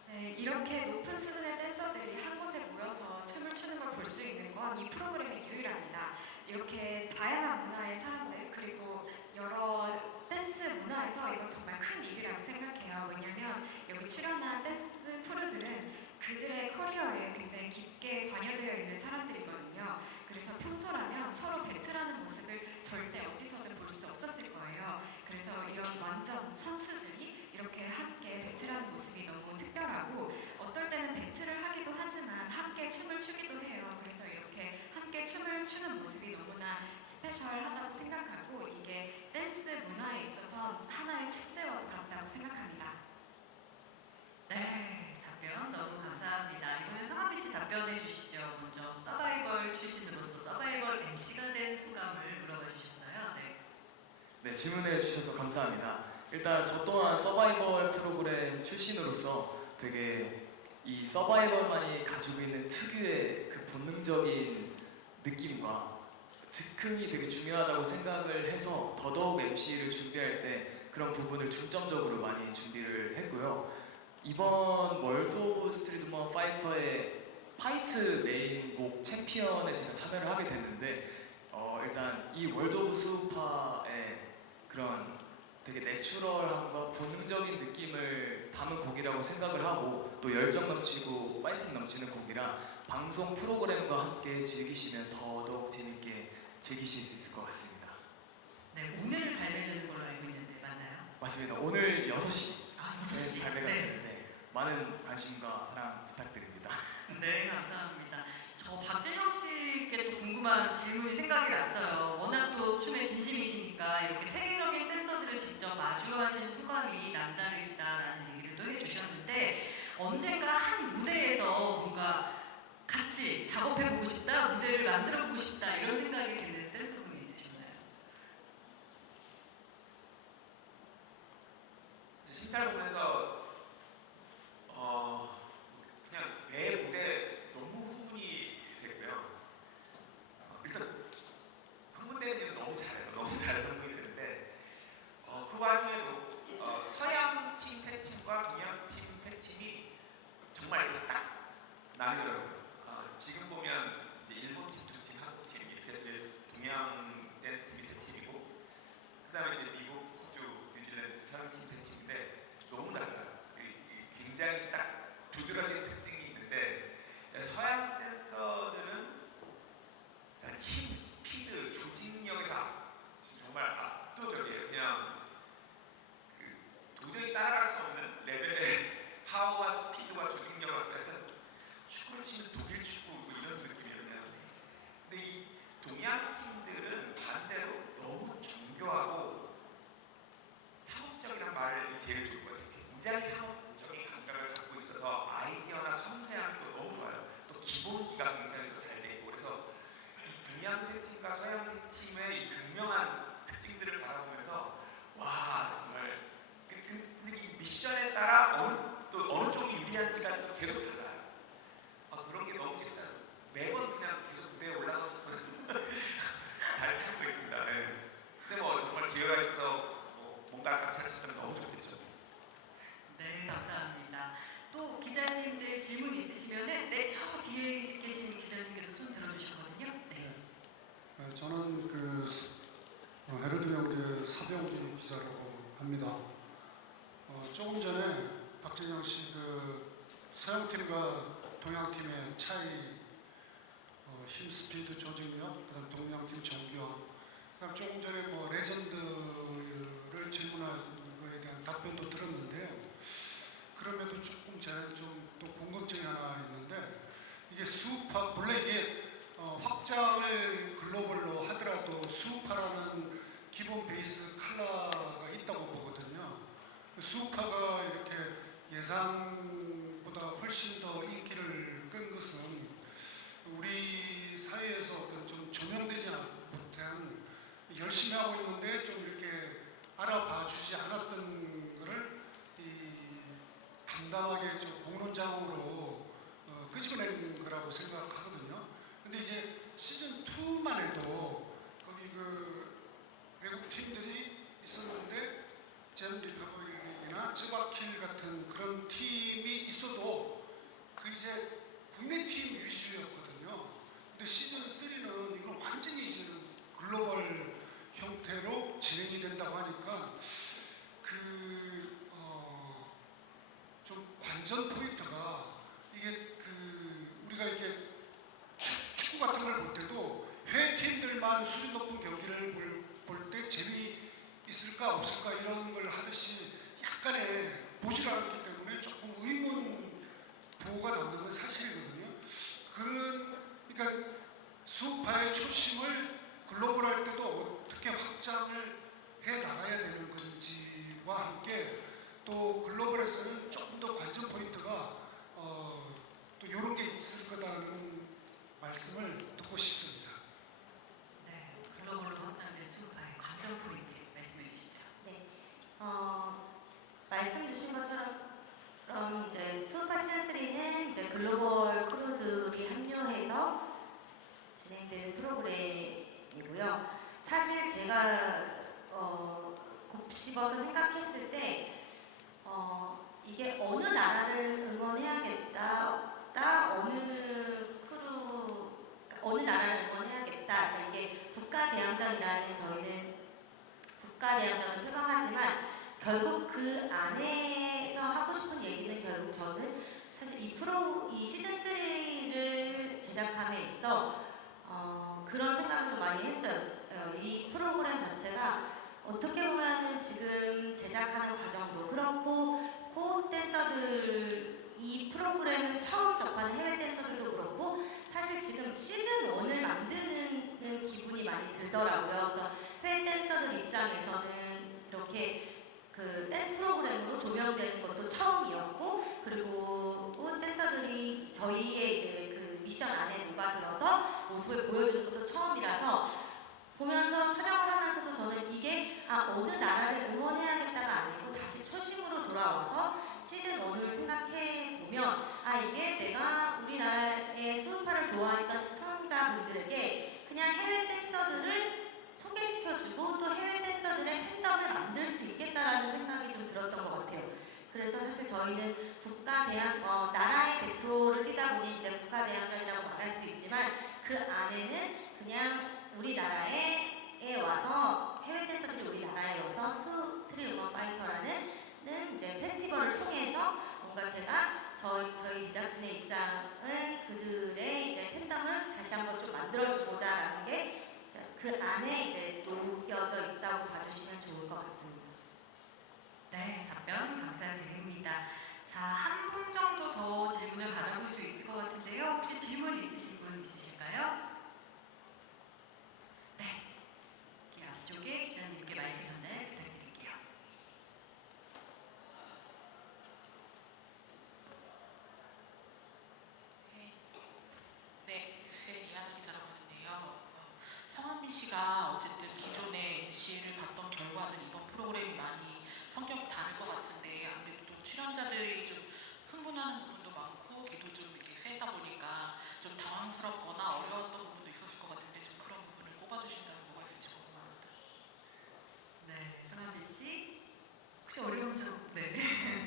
네, 이렇게 높은 수준의 댄서들이 한 곳에 모여서 춤을 추는 걸 볼 수 있는 건 이 프로그램이 유일합니다. 이렇게 다양한 문화의 사람들 그리고 여러 댄스 문화에서 이건 정말 큰 일이라고 생각해요. 왜냐하면 여기 출연한 댄스 크루들은 그들의 커리어에 굉장히 깊게 관여되어 있는 사람들이거든요. 그래서 평소라면 서로 배틀하는 모습을 절대 어디서든 볼 수 없었을 거예요. 그래서 이런 완전 선수들이 이렇게 함께 배틀하는 모습이 너무 특별하고, 어떨 때는 배틀을 하기도 하지만 함께 춤을 추기도 해요. 그래서 이렇게 함께 춤을 추는 모습이 너무나 스페셜하다고 생각하고, 이게 댄스 문화에 있어서 하나의 축제와 같다고 생각합니다. 네, 답변 너무 감사합니다. 이번에 성한빈 씨 답변해 주시죠. 먼저 서바이벌 출신으로서 서바이벌 MC가 된 소감을 물어봐 주셨어요. 네. 네, 질문해 주셔서 감사합니다. 일단 저 또한 서바이벌 프로그램 출신으로서 되게 이 서바이벌만이 가지고 있는 특유의 그 본능적인 느낌과 즉흥이 되게 중요하다고 생각을 해서 더더욱 MC를 준비할 때 그런 부분을 중점적으로 많이 준비를 했고요. 이번 월드 오브 스트리트 파이터의 파이트 메인 곡 챔피언에 제가 참여를 하게 됐는데 일단 이 월드 오브 수우파의 그런 되게 내추럴함과 본능적인 느낌을 담은 곡이라고 생각을 하고, 또 열정 넘치고 파이팅 넘치는 곡이라 방송 프로그램과 함께 즐기시면 더더욱 재밌게 즐기실 수 있을 것 같습니다. 네, 오늘 발매되는 걸로 알고 있는데 맞나요? 맞습니다. 오늘 6시 아, 6시. 발매가 네. 되는데 많은 관심과 사랑 부탁드립니다. 네, 감사합니다. 저 박진영 씨께 또 궁금한 질문이 생각이 났어요. 워낙 또 춤에 진심이시니까 이렇게 세계적인 댄서들을 댄서들 직접 마주하신 소감이 남다르시다라는 얘기를 또 해주셨는데 언젠가 한 무대에서 뭔가 같이 작업해보고 싶다, 무대를 만들어보고 싶다 이런 생각이 드는 댄서분이 있으셨나요? 심사를 보면서 그냥 매 무대 너무 흥분이 됐고요. 일단 흥분되는 일은 너무 잘해서 흥분이 되는데 그 와중에도 서양 팀 세 팀과 동양 팀 세 팀이 정말 이렇게 딱 나뉘더라고요. 지금 보면 이제 일본 팀 두 팀, 한국 팀 이렇게 해서 이제 동양 댄스 팀이 세 팀이고 그다음에 이제 미국, 호주, 뉴질랜드 서양 팀 세 팀인데 너무 달라요. 굉장히 딱 두드러진 특징이 있는데 서양 댄서들은 일단 힘, 스피드, 조직력에서 정말 압도적이에요. 그냥 도저히 따라갈 수 없는 레벨의 파워와 스피드와 조직력과 약간 축구를 치면 독일 축구 뭐 이런 느낌이었네요. 근데 이 동양 팀들은 반대로 너무 정교하고 상업적이란 말이 제일 좋을 것 같아요. 굉장히 상업적인 감각을 갖고 있어서 아이디어나 섬세함이 또 너무 좋아요. 또 기본기가 굉장히 또 잘 돼 있고 그래서 이 동양 세 팀과 서양 세 팀의 이 극명한 특징들을 바라보면서 와 정말 근데 이 미션에 따라 어느 쪽이 유리한지가 또 계속 달라요. 그런 게 너무 재밌어요. 매번 그냥 계속 무대에 올라가고 싶어서 잘 참고 있습니다. 네. 근데 뭐 정말 기회가 있어 뭔가 같이 할 수 있다면 너무 좋겠죠. 네, 감사합니다. 또 기자님들 질문 있으시면은 저 뒤에 계신 기자님께서 손 들어주셨거든요. 네. 저는 헤럴드 영대 사병기 기자라고 합니다. 조금 전에 박진영 씨 서양 팀과 동양 팀의 차이, 힘, 스피드, 조직력, 그다음 동양 팀 정교함, 그다음 조금 전에 레전드를 질문하는 거에 대한 답변도 들었는데요. 그럼에도 조금 제가 좀 또 궁금증이 하나 있는데 이게 수우파 원래 이게 확장을 글로벌로 하더라도 수우파라는 기본 베이스 컬러가 있다고 보거든요. 수우파가 이렇게 예상보다 훨씬 더 인기를 끈 것은 우리 사회에서 어떤 좀 조명되지 못한 열심히 하고 있는데 좀 이렇게 알아봐 주지 않았던 거를 담담하게 좀 공론장으로 끄집어낸 거라고 생각하거든요. 근데 이제 시즌 2만 해도 거기 외국 팀들이 있었는데 잼 리퍼블릭이나 츠바킬 같은 그런 팀이 있어도 이제 국내 팀 위주였거든요. 근데 시즌 3는 이건 완전히 이제는 글로벌 형태로 진행이 된다고 하니까 좀 관전 포인트가 이게 우리가 이게 축구 같은 걸 볼 때도 해외 팀들만 수준 높은 경기를 볼 때 재미있을까 없을까 이런 걸 하듯이 약간의 보질 않았기 때문에 조금 의문 부호가 남는 건 사실이거든요. 그러니까 수우파의 초심을 글로벌할 때도 어떻게 확장을 해 나가야 되는 건지와 함께 또 글로벌에서는 조금 더 관전 포인트가 또 이런 게 있을 거다는 말씀을 듣고 싶습니다. 네, 글로벌로 확장된 수우파의 관전 포인트 말씀해 주시죠. 네, 말씀 주신 것처럼 이제 수우파 시즌 3는 이제 글로벌 크루들이 합류해서 진행되는 프로그램이고요. 사실 제가 곱씹어서 생각했을 때 이게 어느 나라를 응원해야겠다, 어느 나라를 응원해야겠다. 이게 국가대항전이라는 저희는 국가대항전을 표방하지만 결국 그 안에서 하고 싶은 얘기는 결국 저는 사실 이 시즌 3를 제작함에 있어 그런 생각을 좀 많이 했어요. 이 프로그램 자체가 어떻게 보면은 지금 제작하는 과정도 그렇고 호흡 댄서들 이 프로그램을 처음 접하는 해외 댄서들도 그렇고 사실 지금 시즌 1을 만드는 기분이 많이 들더라고요. 그래서 해외 댄서들 입장에서는 이렇게 것도 처음이었고, 그리고 댄서들이 저희의 이제 그 미션 안에 녹아들어서 모습을 보여주는 것도 처음이라서 보면서 촬영을 하면서도 저는 이게 어느 나라를 응원해야겠다가 아니고 다시 초심으로 돌아와서 시즌 1을 생각해 보면 이게 내가 우리나라의 수우파를 좋아했던 시청자분들에게 그냥 해외 댄서들을 소개시켜주고 또 해외 댄서들의 팬덤을 만들 수 있겠다라는 생각이 좀 들었던 것 같아요. 그래서 사실 저희는 나라의 대표를 뛰다 보니 이제 국가대항전이라고 말할 수 있지만 그 안에는 그냥 우리나라에 와서 해외 댄서들이 우리나라에 와서 스트릿 우먼 파이터라는 이제 페스티벌을 통해서 뭔가 제가 저희 제작진의 입장은 그들의 이제 팬덤을 다시 한번 좀 만들어주고자라는 게 그 안에 이제 녹여져 있다고 봐주시면 좋을 것 같습니다. 네, 답변 감사드립니다. 자, 한 분 정도 더 질문을 받아볼 수 있을 것 같은데요. 혹시 질문 있으신 분 있으실까요? 네, 여기 앞쪽에 기자님께 마이크 전달 부탁드릴게요. 네, 뉴스의 이하나 기자라고 하는데요. 성한빈 씨가 어쨌든 기존의 MC를 봤던 결과는 이번 프로그램이 많이 성격이 다를 것 같은데 아무래도 또 출연자들이 좀 흥분하는 부분도 많고 기도 좀 이렇게 세다 보니까 좀 당황스럽거나 어려웠던 부분도 있었을 것 같은데 좀 그런 부분을 꼽아주신다면 뭐가 있을지 궁금합니다. 네, 성한빈 씨 혹시 어려운 점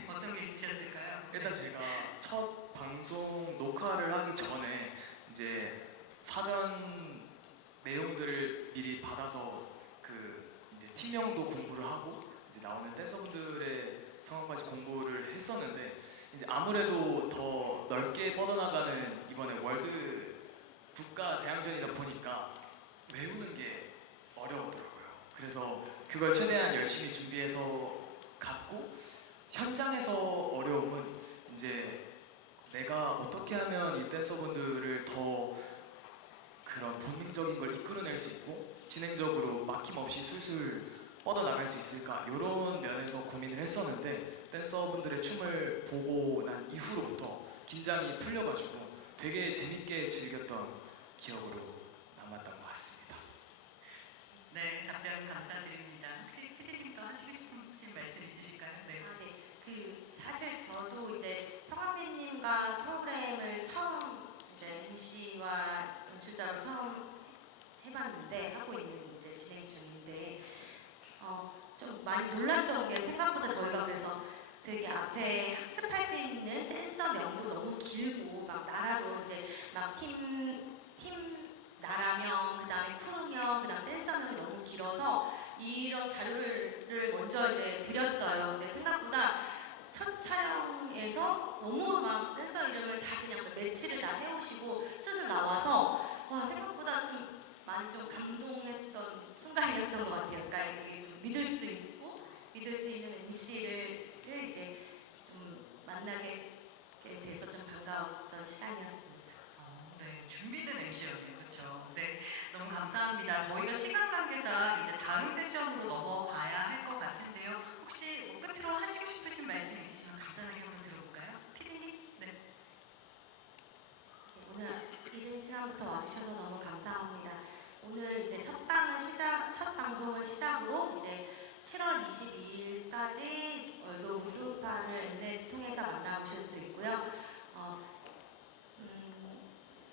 어떤 게 있으셨을까요? 일단 제가 첫 방송 녹화를 하기 전에 이제 사전 내용들을 미리 받아서 그 이제 팀명도 공부를 하고 이제 나오는 댄서분들의 성함까지 공부를 했었는데 이제 아무래도 더 넓게 뻗어나가는 이번에 월드 국가 대항전이다 보니까 외우는 게 어려웠더라고요. 그래서 그걸 최대한 열심히 준비해서 갔고 현장에서 어려움은 이제 내가 어떻게 하면 이 댄서분들을 더 그런 본능적인 걸 이끌어낼 수 있고 진행적으로 막힘없이 술술 뻗어나갈 수 있을까 이런 면에서 고민을 했었는데 댄서분들의 춤을 보고 난 이후로부터 긴장이 풀려가지고 되게 재밌게 즐겼던 기억으로 남았던 것 같습니다. 네, 답변 감사드립니다. 혹시 피디님도 하시고 싶으신 말씀 있으실까요? 네. 사실 저도 이제 성한빈님과 프로그램을 처음 이제 MC와 연출자로 처음 해봤는데 하고 있는 이제 진행 중인데 좀 많이 놀랐던 게 생각보다 저희가 그래서 되게 앞에 학습할 수 있는 댄서 명도 너무 길고 막 나라도 이제 막 팀 나라명 그다음에 크루명 그다음 댄서명이 너무 길어서 이런 자료를 먼저 이제 드렸어요. 근데 생각보다 첫 촬영에서 너무 막 댄서 이름을 다 그냥 매치를 다 해오시고 수술 나와서 생각보다 좀 많이 좀 감동했던 순간이었던 것 같아요. 그러니까 이게 좀 믿을 수 있는 MC를 이제 좀 만나게 돼서 좀 반가웠던 시간이었습니다. 네, 준비된 MC였네요. 그렇죠? 네, 너무 감사합니다. 저희가 시간 관계상 이제 다음 세션으로 넘어가야 할 것 같은데요. 혹시 끝으로 하시고 싶으신 말씀 있으시면 간단하게 한번 들어볼까요? 피디님? 네. 오늘 이른 시간부터 와주셔서 너무 감사합니다. 오늘 이제 첫 방송을 시작으로 이제 7월 22일까지 월드 오브 수우파를 엠넷 통해서 만나보실 수 있고요.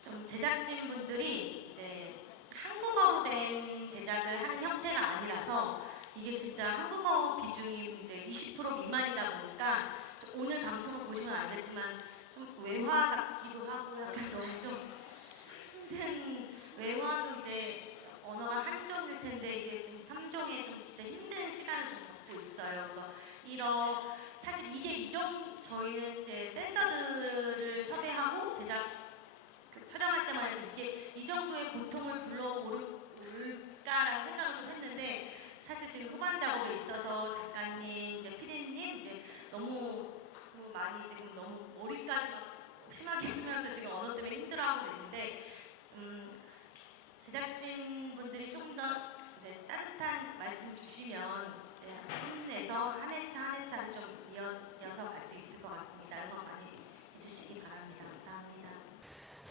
좀 제작진분들이 이제 한국어로 된 제작을 하는 형태가 아니라서 이게 진짜 한국어 비중이 이제 20% 미만이다 보니까 오늘 방송을 보시면 알겠지만 좀 외화 같기도 하고 약간 너무 좀 힘든 외화도 이제 언어가 한종일 텐데 이게 지금 3종에 좀 진짜 힘든 시간을 좀 갖고 있어요. 그래서 사실 이게 저희는 이제 댄서들을 섭외하고 촬영할 때만 해도 이게 이 정도의 고통을 불러오를까라는 생각을 좀 했는데 사실 지금 후반 작업에 있어서 작가님, 이제 피디님 이제 너무 많이 지금 너무 머리까지 심하게 쓰면서 지금 언어 때문에 힘들어하고 계신데 제작진분들이 좀 더 이제 따뜻한 말씀 주시면 이제 힘내서 한 회차 한 회차를 좀 이어서 갈 수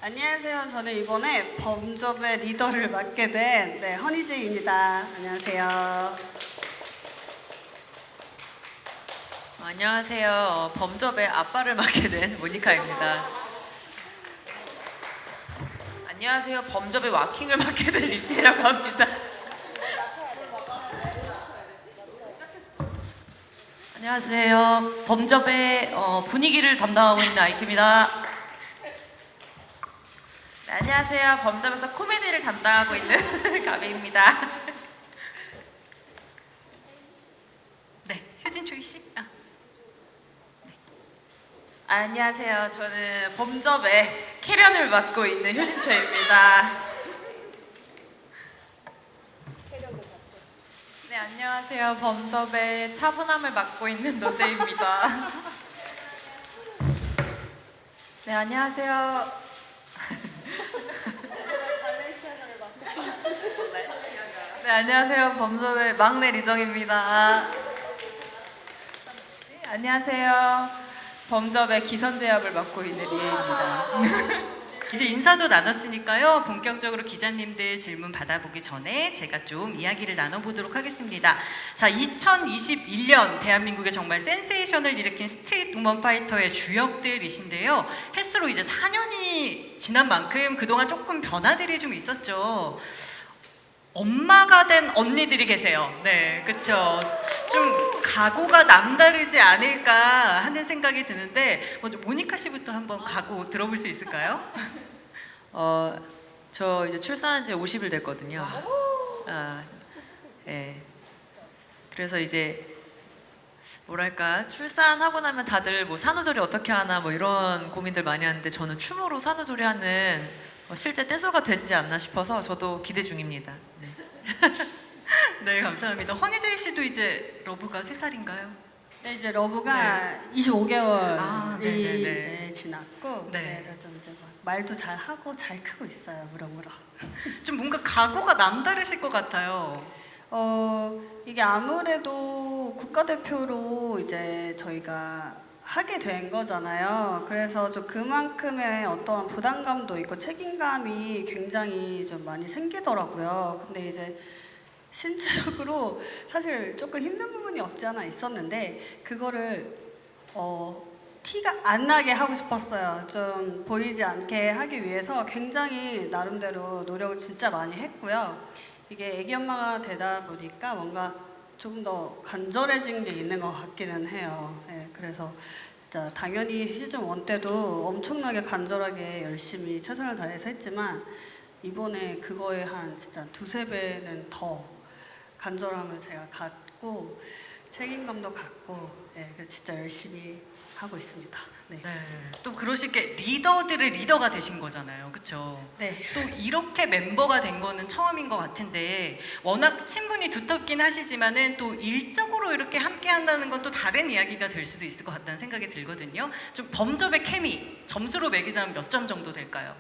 안녕하세요. 저는 이번에 범접의 리더를 맡게 된 허니제이입니다. 안녕하세요. 안녕하세요. 범접의 아빠를 맡게 된 모니카입니다. 안녕하세요. 범접의 와킹을 맡게 된 릴지라고 합니다. 안녕하세요. 범접의 분위기를 담당하고 있는 아이큐입니다. 네, 안녕하세요. 범접에서 코미디를 담당하고 있는 가비입니다. 네, 효진 초이 씨. 안녕하세요. 저는 범접의 캐련을 맡고 있는 효진초입니다. 네, 안녕하세요. 범접의 차분함을 맡고 있는 노제입니다. 네, 안녕하세요. 네, 안녕하세요. 범접의 막내 리정입니다. 네, 안녕하세요. 범접의 기선제압을 맡고 있는 리에입니다. 이제 인사도 나눴으니까요. 본격적으로 기자님들 질문 받아보기 전에 제가 좀 이야기를 나눠보도록 하겠습니다. 자, 2021년 대한민국에 정말 센세이션을 일으킨 스트릿 우먼 파이터의 주역들이신데요. 횟수로 이제 4년이 지난 만큼 그동안 조금 변화들이 좀 있었죠. 엄마가 된 언니들이 계세요. 네, 그쵸. 좀 각오가 남다르지 않을까 하는 생각이 드는데 먼저 모니카 씨부터 한번 각오 들어볼 수 있을까요? 저 이제 출산한 지 50일 됐거든요. 네. 그래서 이제 뭐랄까 출산하고 나면 다들 뭐 산후조리 어떻게 하나 뭐 이런 고민들 많이 하는데 저는 춤으로 산후조리 하는 실제 댄서가 되지 않나 싶어서 저도 기대 중입니다. 네. 네, 감사합니다. 허니제이 씨도 이제 러브가 3살인가요? 네, 이제 러브가 25개월이 네네네. 이제 지났고, 네. 그래서 좀 이제 막 말도 잘 하고 잘 크고 있어요. 무럭무럭. 좀 뭔가 각오가 남다르실 것 같아요. 이게 아무래도 국가대표로 이제 저희가 하게 된 거잖아요. 그래서 좀 그만큼의 어떤 부담감도 있고 책임감이 굉장히 좀 많이 생기더라고요. 근데 이제 신체적으로 사실 조금 힘든 부분이 없지 않아 있었는데 그거를 티가 안 나게 하고 싶었어요. 좀 보이지 않게 하기 위해서 굉장히 나름대로 노력을 진짜 많이 했고요. 이게 애기 엄마가 되다 보니까 뭔가 조금 더 간절해진 게 있는 것 같기는 해요. 네, 그래서 진짜 당연히 시즌 1 때도 엄청나게 간절하게 열심히 최선을 다해서 했지만 이번에 그거에 한 진짜 2~3배는 더 간절함을 제가 갖고 책임감도 갖고 그래서 진짜 열심히 하고 있습니다. 네. 네, 또 그러시게 리더들의 리더가 되신 거잖아요. 그렇죠? 네. 또 이렇게 멤버가 된 거는 처음인 것 같은데 워낙 친분이 두텁긴 하시지만은 또 일적으로 이렇게 함께 한다는 건 또 다른 이야기가 될 수도 있을 것 같다는 생각이 들거든요. 좀 범접의 케미 점수로 매기자면 몇 점 정도 될까요?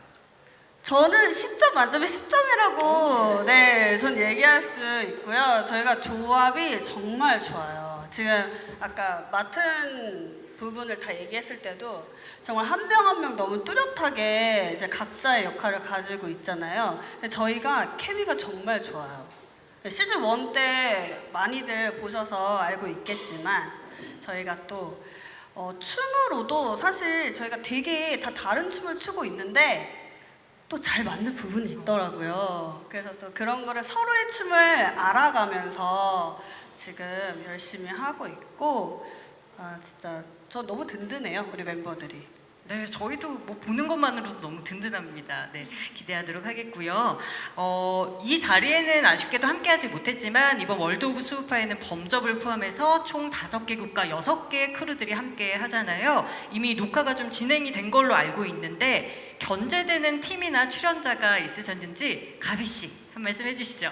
저는 10점 만점에 10점이라고 전 얘기할 수 있고요. 저희가 조합이 정말 좋아요. 지금 아까 맡은 부분을 다 얘기했을 때도 정말 한 명 한 명 너무 뚜렷하게 이제 각자의 역할을 가지고 있잖아요. 저희가 케미가 정말 좋아요. 시즌 1 때 많이들 보셔서 알고 있겠지만 저희가 또 춤으로도 사실 저희가 되게 다 다른 춤을 추고 있는데 또 잘 맞는 부분이 있더라고요. 그래서 또 그런 거를 서로의 춤을 알아가면서 지금 열심히 하고 있고 진짜 저 너무 든든해요. 우리 멤버들이. 네, 저희도 뭐 보는 것만으로도 너무 든든합니다. 네, 기대하도록 하겠고요. 이 자리에는 아쉽게도 함께하지 못했지만 이번 월드 오브 수우파에는 범접을 포함해서 총 5개 국가 6개의 크루들이 함께 하잖아요. 이미 녹화가 좀 진행이 된 걸로 알고 있는데 견제되는 팀이나 출연자가 있으셨는지 가비 씨 한 말씀 해주시죠.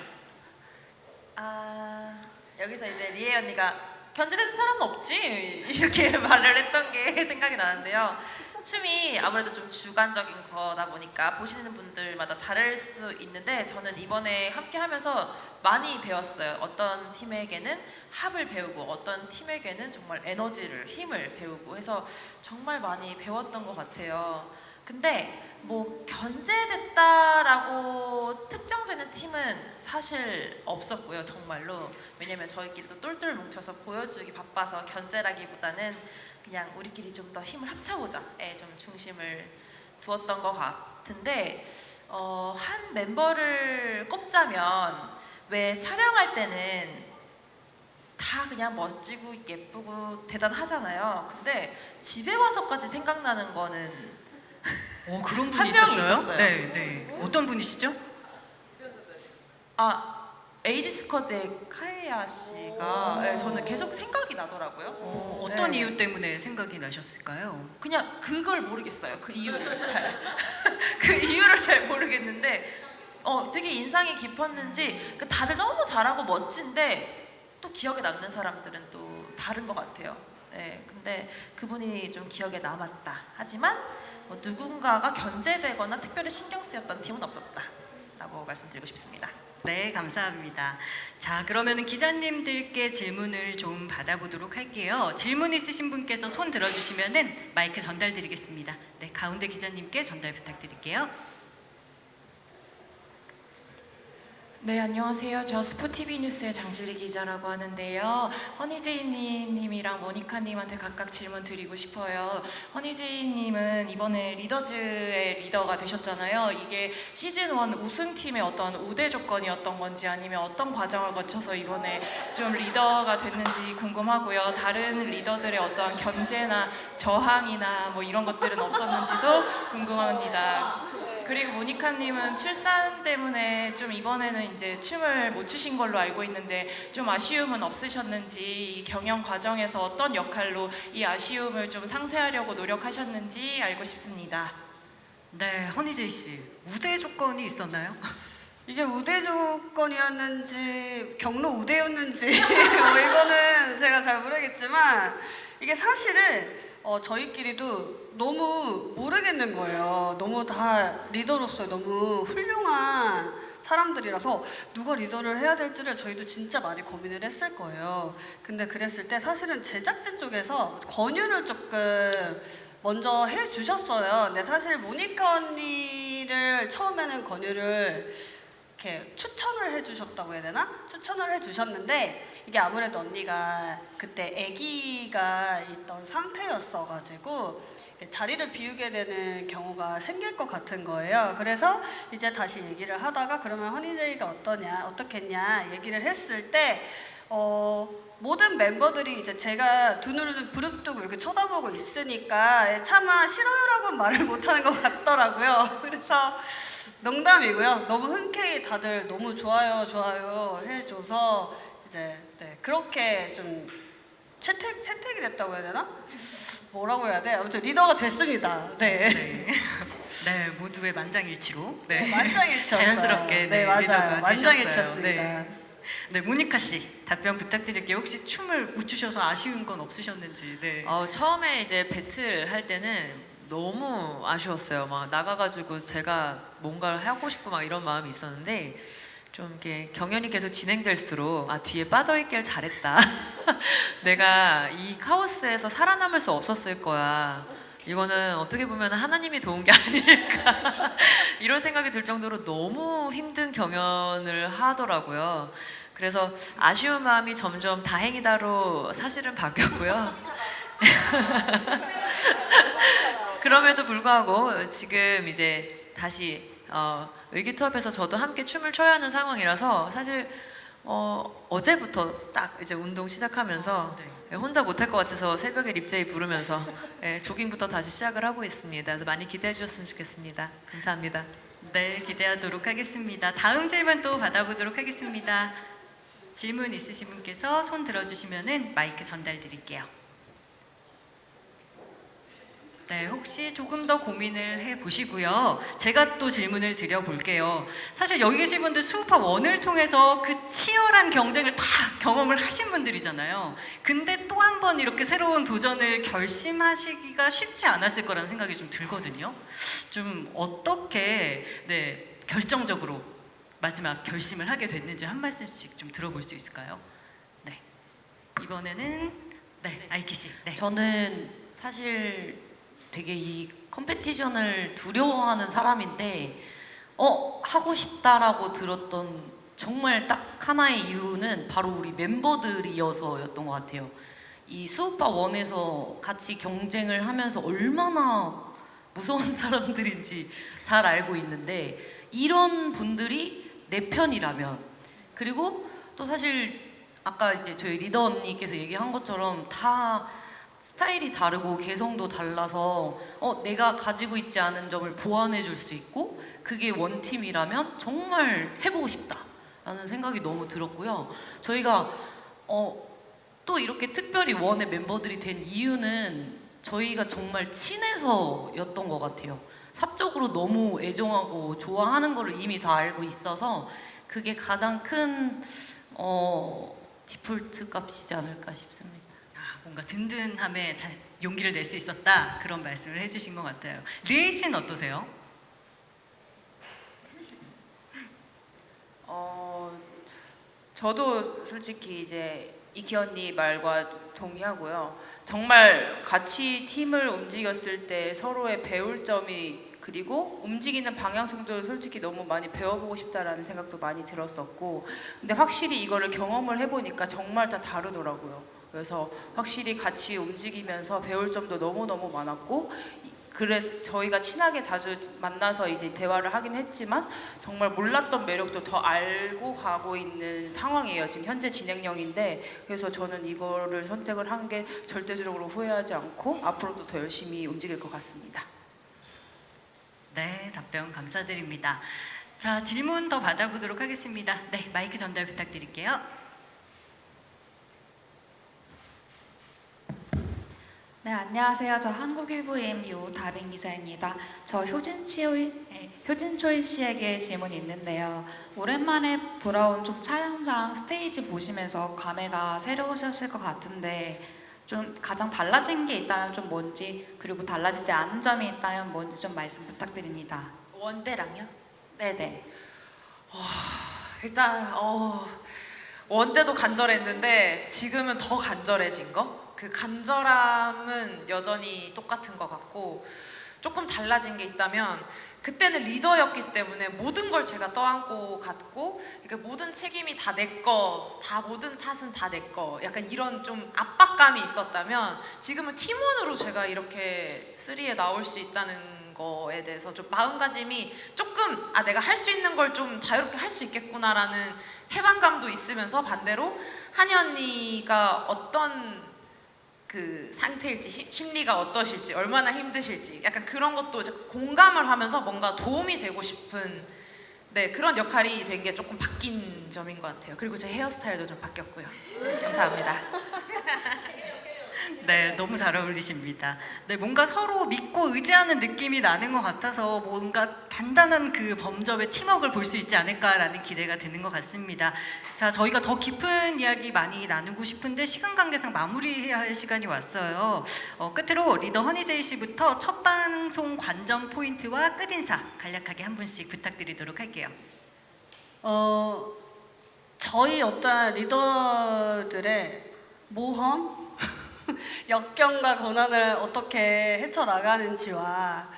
여기서 이제 리에 언니가 견제되는 사람은 없지 이렇게 말을 했던 게 생각이 나는데요. 춤이 아무래도 좀 주관적인 거다 보니까 보시는 분들마다 다를 수 있는데 저는 이번에 함께 하면서 많이 배웠어요. 어떤 팀에게는 합을 배우고 어떤 팀에게는 정말 에너지를, 힘을 배우고 해서 정말 많이 배웠던 것 같아요. 근데 뭐 견제됐다라고 특정되는 팀은 사실 없었고요, 정말로. 왜냐면 저희끼리 또 똘똘 뭉쳐서 보여주기 바빠서 견제라기보다는 그냥 우리끼리 좀 더 힘을 합쳐보자에 좀 중심을 두었던 것 같은데, 한 멤버를 꼽자면 왜 촬영할 때는 다 그냥 멋지고 예쁘고 대단하잖아요. 근데 집에 와서까지 생각나는 거는 그런 한 분이 명이 있었어요? 있었어요. 네, 네. 어떤 분이시죠? 에이지 스쿼드의 카이아 씨가 네, 저는 계속 생각이 나더라고요. 어떤 네. 이유 때문에 생각이 나셨을까요? 그냥 그걸 모르겠어요. 그 이유를 잘 그 이유를 잘 모르겠는데 되게 인상이 깊었는지 다들 너무 잘하고 멋진데 또 기억에 남는 사람들은 또 다른 것 같아요. 네, 근데 그분이 좀 기억에 남았다. 하지만 뭐 누군가가 견제되거나 특별히 신경 쓰였던 팀은 없었다라고 말씀드리고 싶습니다. 네, 감사합니다. 자, 그러면은 기자님들께 질문을 좀 받아보도록 할게요. 질문 있으신 분께서 손 들어주시면은 마이크 전달드리겠습니다. 네, 가운데 기자님께 전달 부탁드릴게요. 네, 안녕하세요. 저 스포티비 뉴스의 장진리 기자라고 하는데요. 허니제이님이랑 모니카님한테 각각 질문 드리고 싶어요. 허니제이님은 이번에 리더즈의 리더가 되셨잖아요. 이게 시즌 1 우승팀의 어떤 우대 조건이었던 건지 아니면 어떤 과정을 거쳐서 이번에 좀 리더가 됐는지 궁금하고요. 다른 리더들의 어떠한 견제나 저항이나 뭐 이런 것들은 없었는지도 궁금합니다. 그리고 모니카님은 출산 때문에 좀 이번에는 이제 춤을 못 추신 걸로 알고 있는데 좀 아쉬움은 없으셨는지, 이 경영 과정에서 어떤 역할로 이 아쉬움을 좀 상쇄하려고 노력하셨는지 알고 싶습니다. 네, 허니제이 씨, 우대 조건이 있었나요? 이게 우대 조건이었는지 경로 우대였는지 뭐 이거는 제가 잘 모르겠지만 이게 사실은 저희끼리도 너무 모르겠는 거예요. 너무 다 리더로서 너무 훌륭한 사람들이라서 누가 리더를 해야 될지를 저희도 진짜 많이 고민을 했을 거예요. 근데 그랬을 때 사실은 제작진 쪽에서 권유를 조금 먼저 해주셨어요. 근데 사실 모니카 언니를 처음에는 권유를 이렇게 추천을 해주셨다고 해야 되나? 추천을 해주셨는데 이게 아무래도 언니가 그때 아기가 있던 상태였어가지고 자리를 비우게 되는 경우가 생길 것 같은 거예요. 그래서 이제 다시 얘기를 하다가 그러면 허니제이가 어떻겠냐 얘기를 했을 때 모든 멤버들이 이제 제가 두 눈을 부릅뜨고 이렇게 쳐다보고 있으니까 차마 싫어요라고는 말을 못하는 것 같더라고요. 그래서 농담이고요. 너무 흔쾌히 다들 너무 좋아요 해줘서 이제 네, 그렇게 좀 채택이 됐다고 해야 되나? 뭐라고 해야 돼? 아무튼 리더가 됐습니다. 네. 네, 모두의 만장일치로. 네, 만장일치였어요. 자연스럽게 네, 맞아요. 리더가 만장일치였습니다. 되셨어요. 네, 모니카 씨 답변 부탁드릴게요. 혹시 춤을 못 추셔서 아쉬운 건 없으셨는지. 네. 처음에 이제 배틀 할 때는 너무 아쉬웠어요. 막 나가가지고 제가 뭔가를 하고 싶고 막 이런 마음이 있었는데 좀 이렇게 경연이 계속 진행될수록 뒤에 빠져있길 잘했다. 내가 이 카오스에서 살아남을 수 없었을 거야. 이거는 어떻게 보면 하나님이 도운 게 아닐까 이런 생각이 들 정도로 너무 힘든 경연을 하더라고요. 그래서 아쉬운 마음이 점점 다행이다로 사실은 바뀌었고요. 그럼에도 불구하고 지금 이제 다시 의기투합해서 저도 함께 춤을 춰야 하는 상황이라서 사실 어제부터 딱 이제 운동 시작하면서 혼자 못할 것 같아서 새벽에 립제이 부르면서 조깅부터 다시 시작을 하고 있습니다. 그래서 많이 기대해 주셨으면 좋겠습니다. 감사합니다. 네, 기대하도록 하겠습니다. 다음 질문 또 받아보도록 하겠습니다. 질문 있으신 분께서 손 들어주시면은 마이크 전달 드릴게요. 네, 혹시 조금 더 고민을 해보시고요. 제가 또 질문을 드려볼게요. 사실 여기 계신 분들 수우파 1을 통해서 그 치열한 경쟁을 다 경험을 하신 분들이잖아요. 근데 또 한 번 이렇게 새로운 도전을 결심하시기가 쉽지 않았을 거라는 생각이 좀 들거든요. 좀 어떻게 결정적으로 마지막 결심을 하게 됐는지 한 말씀씩 좀 들어볼 수 있을까요? 네, 이번에는 아이키 씨. 네. 저는 사실 되게 이 컴페티션을 두려워하는 사람인데 하고 싶다라고 들었던 정말 딱 하나의 이유는 바로 우리 멤버들이어서였던 것 같아요. 이 수우파 원에서 같이 경쟁을 하면서 얼마나 무서운 사람들인지 잘 알고 있는데 이런 분들이 내 편이라면, 그리고 또 사실 아까 이제 저희 리더 언니께서 얘기한 것처럼 다 스타일이 다르고 개성도 달라서 내가 가지고 있지 않은 점을 보완해 줄 수 있고 그게 원팀이라면 정말 해보고 싶다라는 생각이 너무 들었고요. 저희가 또 이렇게 특별히 원의 멤버들이 된 이유는 저희가 정말 친해서였던 것 같아요. 사적으로 너무 애정하고 좋아하는 거를 이미 다 알고 있어서 그게 가장 큰 디폴트 값이지 않을까 싶습니다. 뭔가 든든함에 잘 용기를 낼 수 있었다 그런 말씀을 해주신 것 같아요. 리에이 씨는 어떠세요? 저도 솔직히 이제 이키 언니 말과 동의하고요. 정말 같이 팀을 움직였을 때 서로의 배울 점이, 그리고 움직이는 방향성도 솔직히 너무 많이 배워보고 싶다라는 생각도 많이 들었었고, 근데 확실히 이거를 경험을 해보니까 정말 다 다르더라고요. 그래서 확실히 같이 움직이면서 배울 점도 너무너무 많았고, 그래서 저희가 친하게 자주 만나서 이제 대화를 하긴 했지만 정말 몰랐던 매력도 더 알고 가고 있는 상황이에요. 지금 현재 진행형인데, 그래서 저는 이거를 선택을 한 게 절대적으로 후회하지 않고 앞으로도 더 열심히 움직일 것 같습니다. 네, 답변 감사드립니다. 자, 질문 더 받아보도록 하겠습니다. 네, 마이크 전달 부탁드릴게요. 네, 안녕하세요. 저 한국일보EMU 다빈 기자입니다. 저 효진초이 씨에게 질문이 있는데요. 오랜만에 돌아온 좀 촬영장 스테이지 보시면서 감회가 새로우셨을 것 같은데 좀 가장 달라진 게 있다면 좀 뭔지, 그리고 달라지지 않은 점이 있다면 뭔지 좀 말씀 부탁드립니다. 원대랑요? 네네. 일단 원때도 간절했는데 지금은 더 간절해진 거? 그 간절함은 여전히 똑같은 것 같고, 조금 달라진 게 있다면 그때는 리더였기 때문에 모든 걸 제가 떠안고 갔고, 그러니까 모든 책임이 다 내 거, 다 모든 탓은 다 내 거, 약간 이런 좀 압박감이 있었다면 지금은 팀원으로 제가 이렇게 3에 나올 수 있다는 거에 대해서 좀 마음가짐이 조금 내가 할 수 있는 걸 좀 자유롭게 할 수 있겠구나라는 해방감도 있으면서, 반대로 한이 언니가 어떤 그 상태일지, 심리가 어떠실지, 얼마나 힘드실지 약간 그런 것도 이제 공감을 하면서 뭔가 도움이 되고 싶은 그런 역할이 된 게 조금 바뀐 점인 것 같아요. 그리고 제 헤어스타일도 좀 바뀌었고요. 감사합니다. 네, 너무 잘 어울리십니다. 네, 뭔가 서로 믿고 의지하는 느낌이 나는 것 같아서 뭔가 단단한 그 범접의 팀워크를 볼 수 있지 않을까라는 기대가 드는 것 같습니다. 자, 저희가 더 깊은 이야기 많이 나누고 싶은데 시간 관계상 마무리해야 할 시간이 왔어요. 끝으로 리더 허니제이 씨부터 첫 방송 관전 포인트와 끝인사 간략하게 한 분씩 부탁드리도록 할게요. 저희 어떤 리더들의 모험, 역경과 고난을 어떻게 헤쳐나가는지와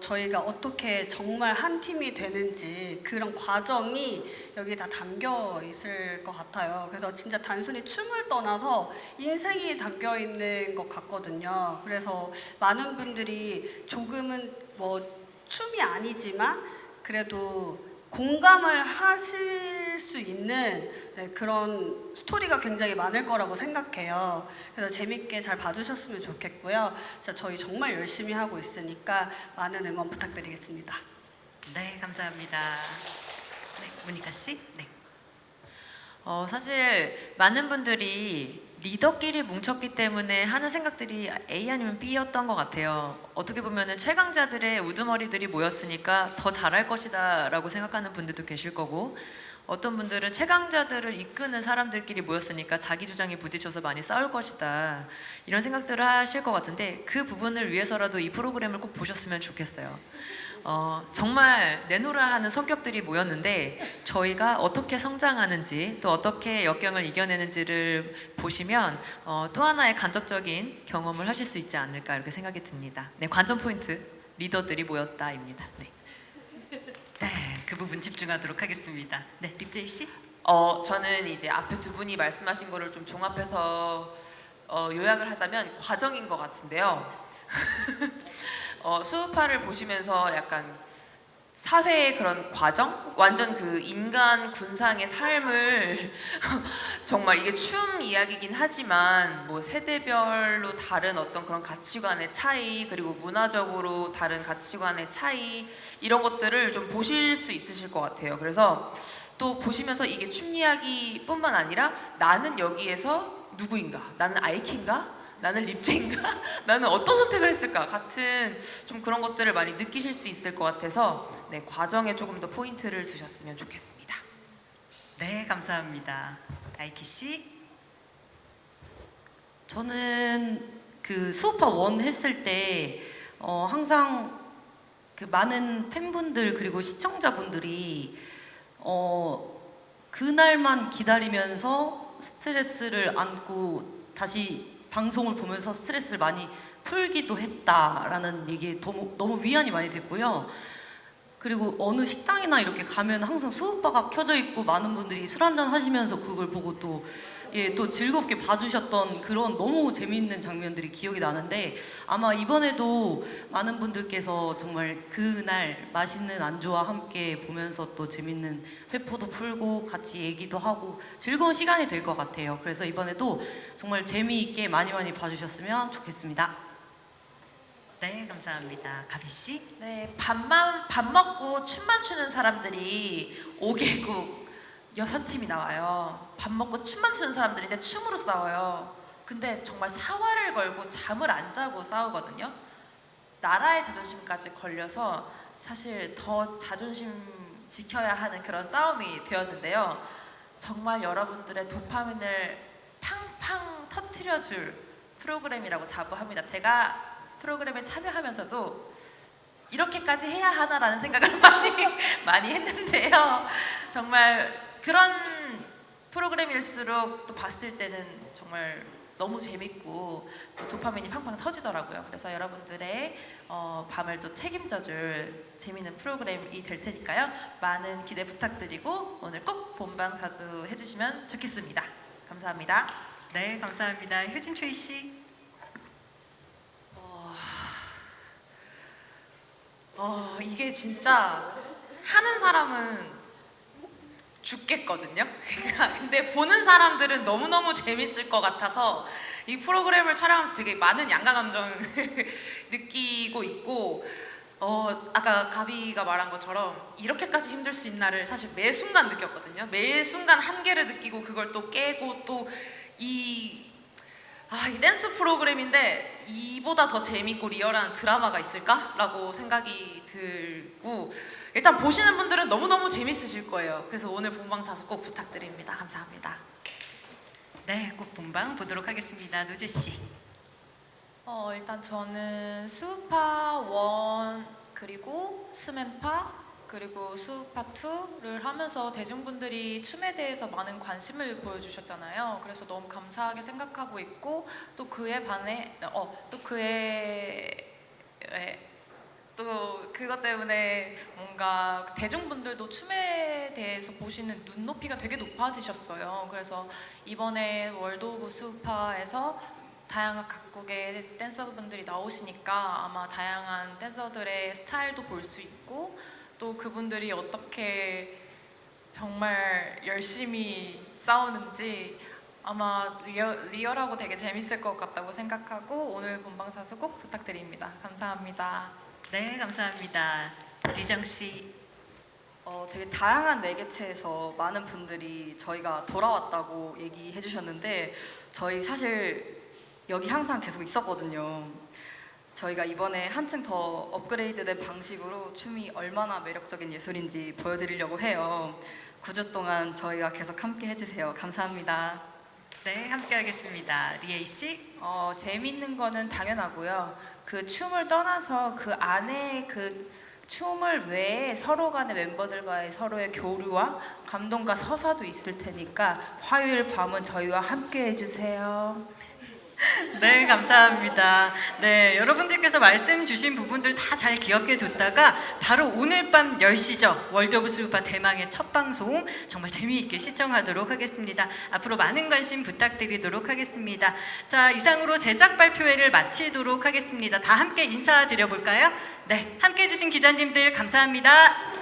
저희가 어떻게 정말 한 팀이 되는지, 그런 과정이 여기 다 담겨 있을 것 같아요. 그래서 진짜 단순히 춤을 떠나서 인생이 담겨 있는 것 같거든요. 그래서 많은 분들이 조금은 춤이 아니지만 그래도 공감을 하실 수 있는 그런 스토리가 굉장히 많을 거라고 생각해요. 그래서 재밌게 잘 봐주셨으면 좋겠고요. 진짜 저희 정말 열심히 하고 있으니까 많은 응원 부탁드리겠습니다. 네, 감사합니다. 네, 모니카 씨. 네. 사실 많은 분들이 리더끼리 뭉쳤기 때문에 하는 생각들이 A 아니면 B였던 것 같아요. 어떻게 보면은 최강자들의 우두머리들이 모였으니까 더 잘할 것이다 라고 생각하는 분들도 계실 거고, 어떤 분들은 최강자들을 이끄는 사람들끼리 모였으니까 자기 주장에 부딪혀서 많이 싸울 것이다 이런 생각들을 하실 것 같은데 그 부분을 위해서라도 이 프로그램을 꼭 보셨으면 좋겠어요. 정말 내노라 하는 성격들이 모였는데 저희가 어떻게 성장하는지 또 어떻게 역경을 이겨내는지를 보시면 또 하나의 간접적인 경험을 하실 수 있지 않을까 이렇게 생각이 듭니다. 네, 관전 포인트 리더들이 모였다입니다. 네. 네, 그 부분 집중하도록 하겠습니다. 네, 립제이 씨. 저는 이제 앞에 두 분이 말씀하신 거를 좀 종합해서 요약을 하자면 과정인 것 같은데요. 수우파를 보시면서 약간 사회의 그런 과정? 완전 그 인간 군상의 삶을 정말 이게 춤 이야기긴 하지만 뭐 세대별로 다른 어떤 그런 가치관의 차이 그리고 문화적으로 다른 가치관의 차이 이런 것들을 좀 보실 수 있으실 것 같아요. 그래서 또 보시면서 이게 춤 이야기뿐만 아니라 나는 여기에서 누구인가? 나는 아이키인가? 나는 립제인가? 나는 어떤 선택을 했을까? 같은 좀 그런 것들을 많이 느끼실 수 있을 것 같아서 네, 과정에 조금 더 포인트를 두셨으면 좋겠습니다. 네, 감사합니다. 아이키 씨. 저는 그 수우파 원 했을 때 항상 그 많은 팬분들 그리고 시청자분들이 그날만 기다리면서 스트레스를 안고 다시 방송을 보면서 스트레스를 많이 풀기도 했다라는 얘기에 너무 위안이 많이 됐고요. 그리고 어느 식당이나 이렇게 가면 항상 수우파가 켜져 있고 많은 분들이 술 한잔 하시면서 그걸 보고 또 즐겁게 봐주셨던 그런 너무 재미있는 장면들이 기억이 나는데 아마 이번에도 많은 분들께서 정말 그날 맛있는 안주와 함께 보면서 또 재밌는 회포도 풀고 같이 얘기도 하고 즐거운 시간이 될 것 같아요. 그래서 이번에도 정말 재미있게 많이 봐주셨으면 좋겠습니다. 네, 감사합니다. 가비 씨. 네, 밥 먹고 춤만 추는 사람들이 5개국 6팀이 나와요. 밥 먹고 춤만 추는 사람들인데 춤으로 싸워요. 근데 정말 사활을 걸고 잠을 안 자고 싸우거든요. 나라의 자존심까지 걸려서 사실 더 자존심 지켜야 하는 그런 싸움이 되었는데요. 정말 여러분들의 도파민을 팡팡 터트려줄 프로그램이라고 자부합니다. 제가 프로그램에 참여하면서도 이렇게까지 해야 하나라는 생각을 많이 했는데요. 정말 그런 프로그램일수록 또 봤을 때는 정말 너무 재밌고 또 도파민이 팡팡 터지더라고요. 그래서 여러분들의 밤을 또 책임져줄 재밌는 프로그램이 될 테니까요. 많은 기대 부탁드리고 오늘 꼭 본방사수 해주시면 좋겠습니다. 감사합니다. 네, 감사합니다. 효진 초이 씨. 이게 진짜 하는 사람은 죽겠거든요. 근데 보는 사람들은 너무너무 재밌을 것 같아서 이 프로그램을 촬영하면서 되게 많은 양가 감정을 느끼고 있고 아까 가비가 말한 것처럼 이렇게까지 힘들 수 있나를 사실 매 순간 느꼈거든요. 매 순간 한계를 느끼고 그걸 또 깨고 또 이 댄스 프로그램인데 이보다 더 재밌고 리얼한 드라마가 있을까? 라고 생각이 들고 일단 보시는 분들은 너무너무 재밌으실 거예요. 그래서 오늘 본방사수 꼭 부탁드립니다. 감사합니다. 네, 꼭 본방 보도록 하겠습니다. 노재 씨. 일단 저는 수우파 1 그리고 스맨파 그리고 수우파 2를 하면서 대중분들이 춤에 대해서 많은 관심을 보여주셨잖아요. 그래서 너무 감사하게 생각하고 있고 또 그에 반해 또 그것 때문에 뭔가 대중분들도 춤에 대해서 보시는 눈높이가 되게 높아지셨어요. 그래서 이번에 월드 오브 수우파에서 다양한 각국의 댄서분들이 나오시니까 아마 다양한 댄서들의 스타일도 볼 수 있고 또 그분들이 어떻게 정말 열심히 싸우는지 아마 리얼하고 되게 재밌을 것 같다고 생각하고 오늘 본방사수 꼭 부탁드립니다. 감사합니다. 네, 감사합니다. 리정 씨. 되게 다양한 매개체에서 많은 분들이 저희가 돌아왔다고 얘기해 주셨는데 저희 사실 여기 항상 계속 있었거든요. 저희가 이번에 한층 더 업그레이드된 방식으로 춤이 얼마나 매력적인 예술인지 보여드리려고 해요. 9주 동안 저희와 계속 함께 해주세요. 감사합니다. 네, 함께 하겠습니다. 리에이 씨. 재밌는 거는 당연하고요. 그 춤을 떠나서 그 안에 그 춤을 외에 서로 간의 멤버들과의 서로의 교류와 감동과 서사도 있을 테니까 화요일 밤은 저희와 함께 해주세요. 네, 감사합니다. 네, 여러분들께서 말씀 주신 부분들 다 잘 기억해 뒀다가 바로 오늘 밤 10시죠. 월드 오브 수우파 대망의 첫 방송 정말 재미있게 시청하도록 하겠습니다. 앞으로 많은 관심 부탁드리도록 하겠습니다. 자, 이상으로 제작 발표회를 마치도록 하겠습니다. 다 함께 인사드려 볼까요? 네, 함께 해주신 기자님들 감사합니다.